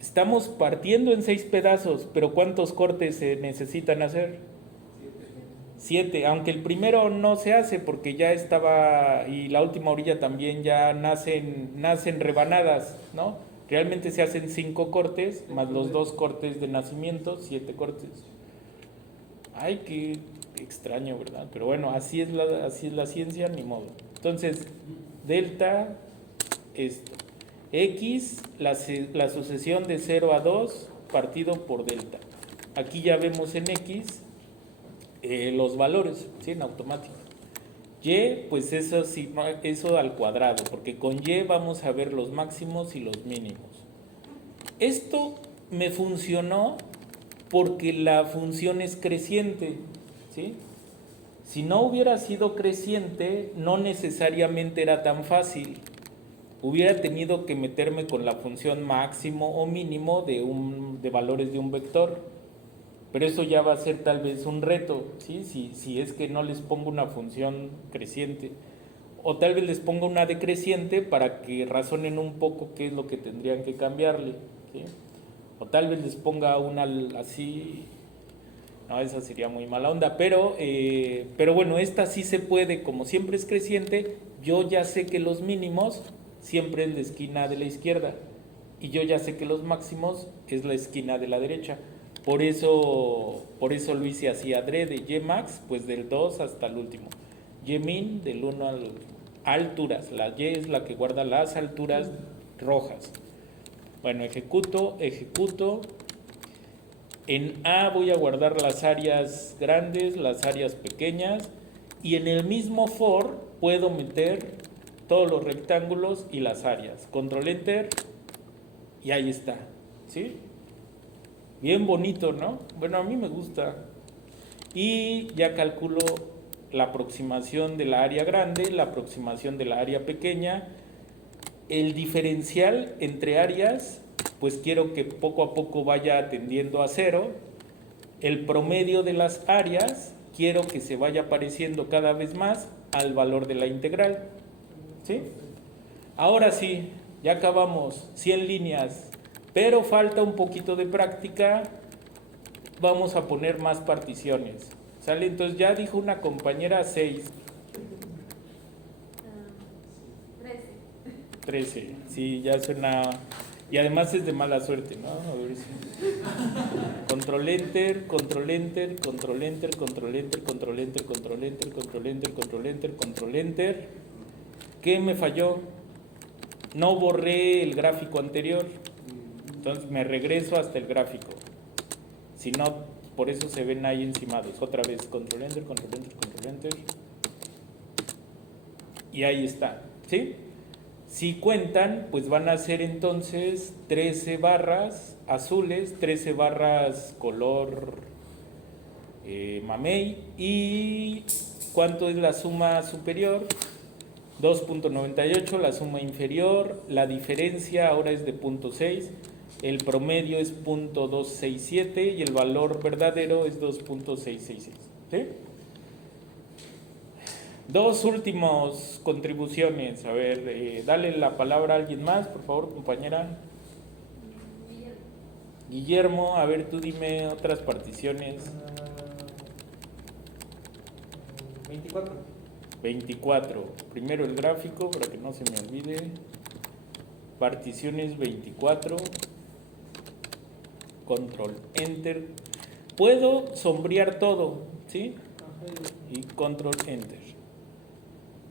Estamos partiendo en 6 pedazos, pero ¿cuántos cortes se necesitan hacer? 7, aunque el primero no se hace porque ya estaba, y la última orilla también ya nacen rebanadas, ¿no? Realmente se hacen 5 cortes, más los 2 cortes de nacimiento, 7 cortes. Ay, qué extraño, ¿verdad? Pero bueno, así es la ciencia, ni modo. Entonces, delta, esto. X, la sucesión de 0 a 2 partido por delta. Aquí ya vemos en X los valores, ¿sí? En automático. Y, pues eso sí, eso al cuadrado, porque con Y vamos a ver los máximos y los mínimos. Esto me funcionó porque la función es creciente, ¿sí? Si no hubiera sido creciente, no necesariamente era tan fácil. Hubiera tenido que meterme con la función máximo o mínimo de valores de un vector. Pero eso ya va a ser tal vez un reto, ¿sí? Si es que no les pongo una función creciente. O tal vez les pongo una decreciente para que razonen un poco qué es lo que tendrían que cambiarle, ¿sí? O tal vez les ponga una así. No, esa sería muy mala onda. Pero bueno, esta sí se puede, como siempre es creciente, yo ya sé que los mínimos siempre es la esquina de la izquierda. Y yo ya sé que los máximos es la esquina de la derecha. Por eso lo hice así adrede. Y max, pues del 2 hasta el último. Y min, del 1 al último. Alturas, la Y es la que guarda las alturas rojas. Bueno, ejecuto. En A voy a guardar las áreas grandes, las áreas pequeñas. Y en el mismo for puedo meter todos los rectángulos y las áreas. Control enter y ahí está, ¿sí? Bien bonito, ¿no? Bueno, a mí me gusta. Y ya calculo la aproximación de la área grande, la aproximación de la área pequeña el diferencial entre áreas, pues quiero que poco a poco vaya tendiendo a cero. El promedio de las áreas quiero que se vaya pareciendo cada vez más al valor de la integral. ¿Sí? Ahora sí, ya acabamos 100 líneas, pero falta un poquito de práctica. Vamos a poner más particiones. ¿Sale? Entonces ya dijo una compañera 6. 13. Sí, ya suena. Y además es de mala suerte, ¿no? A ver si. Control enter, control enter, control enter, control enter, control enter, control enter, control enter, control enter, control enter. ¿Qué me falló? No borré el gráfico anterior. Entonces me regreso hasta el gráfico. Si no, por eso se ven ahí encimados. Otra vez, control enter, control enter, control enter. Y ahí está, ¿sí? Si cuentan, pues van a ser entonces 13 barras azules, 13 barras color mamey. ¿Y cuánto es la suma superior? 2.98, la suma inferior, la diferencia ahora es de 0.6, el promedio es 0.267 y el valor verdadero es 2.666. ¿Sí? Dos últimas contribuciones. A ver, dale la palabra a alguien más, por favor, compañera. Guillermo, a ver, tú dime otras particiones. 24. 24. Primero el gráfico, para que no se me olvide. Particiones 24. Control Enter. Puedo sombrear todo, ¿sí? Y Control Enter.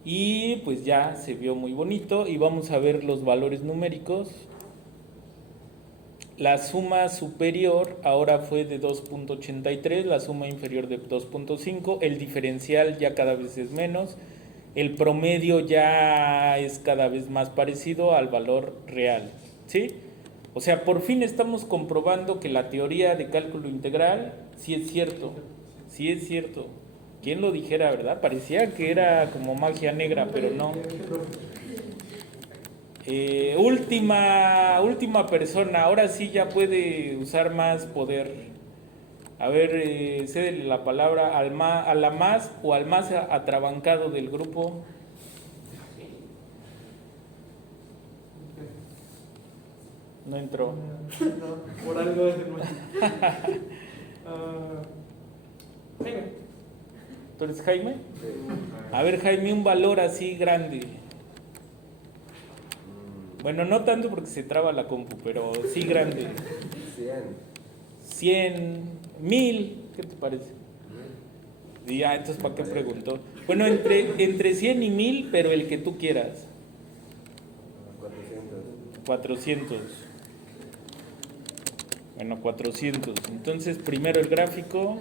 Y pues ya se vio muy bonito. Y vamos a ver los valores numéricos. La suma superior ahora fue de 2.83, la suma inferior de 2.5, el diferencial ya cada vez es menos, el promedio ya es cada vez más parecido al valor real, ¿sí? O sea, por fin estamos comprobando que la teoría de cálculo integral sí es cierto, sí es cierto. ¿Quién lo dijera, verdad? Parecía que era como magia negra, pero no. Última persona, ahora sí ya puede usar más poder. A ver, cédele la palabra a la más o al más atrabancado del grupo. No entró. No, por algo es el más. Jaime. ¿Tú eres Jaime? A ver, Jaime, un valor así grande. Bueno, no tanto porque se traba la compu, pero sí grande. 100, 1000, ¿qué te parece? Y ya, entonces ¿para qué preguntó? Bueno, entre 100 y 1000, pero el que tú quieras. 400. Bueno, 400. Entonces, primero el gráfico.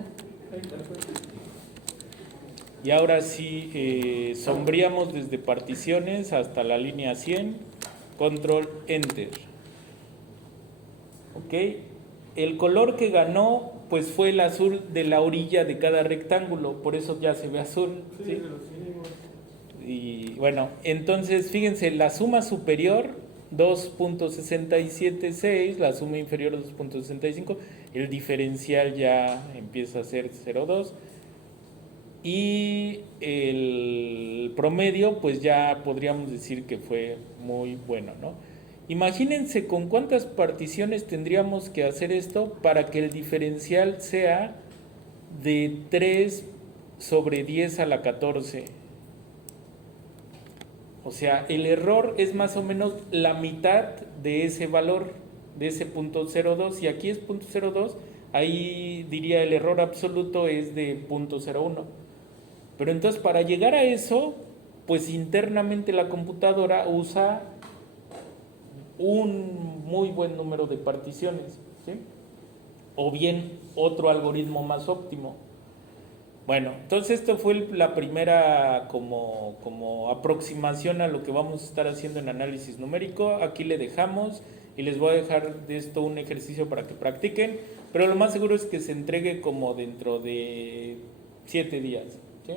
Y ahora sí, sombreamos desde particiones hasta la línea 100. Control Enter. Ok. El color que ganó pues fue el azul de la orilla de cada rectángulo, por eso ya se ve azul. ¿Sí? Y bueno, entonces fíjense, la suma superior 2.676, la suma inferior 2.65, el diferencial ya empieza a ser 0.2 y el promedio pues ya podríamos decir que fue muy bueno, ¿no? Imagínense con cuántas particiones tendríamos que hacer esto para que el diferencial sea de 3 sobre 10 a la 14. O sea, el error es más o menos la mitad de ese valor, de ese 0.02, y aquí es 0.02, ahí diría el error absoluto es de 0.01. Pero entonces para llegar a eso, pues internamente la computadora usa un muy buen número de particiones, ¿sí? O bien otro algoritmo más óptimo. Bueno, entonces esto fue la primera como aproximación a lo que vamos a estar haciendo en análisis numérico. Aquí le dejamos y les voy a dejar de esto un ejercicio para que practiquen, pero lo más seguro es que se entregue como dentro de 7 días, ¿sí?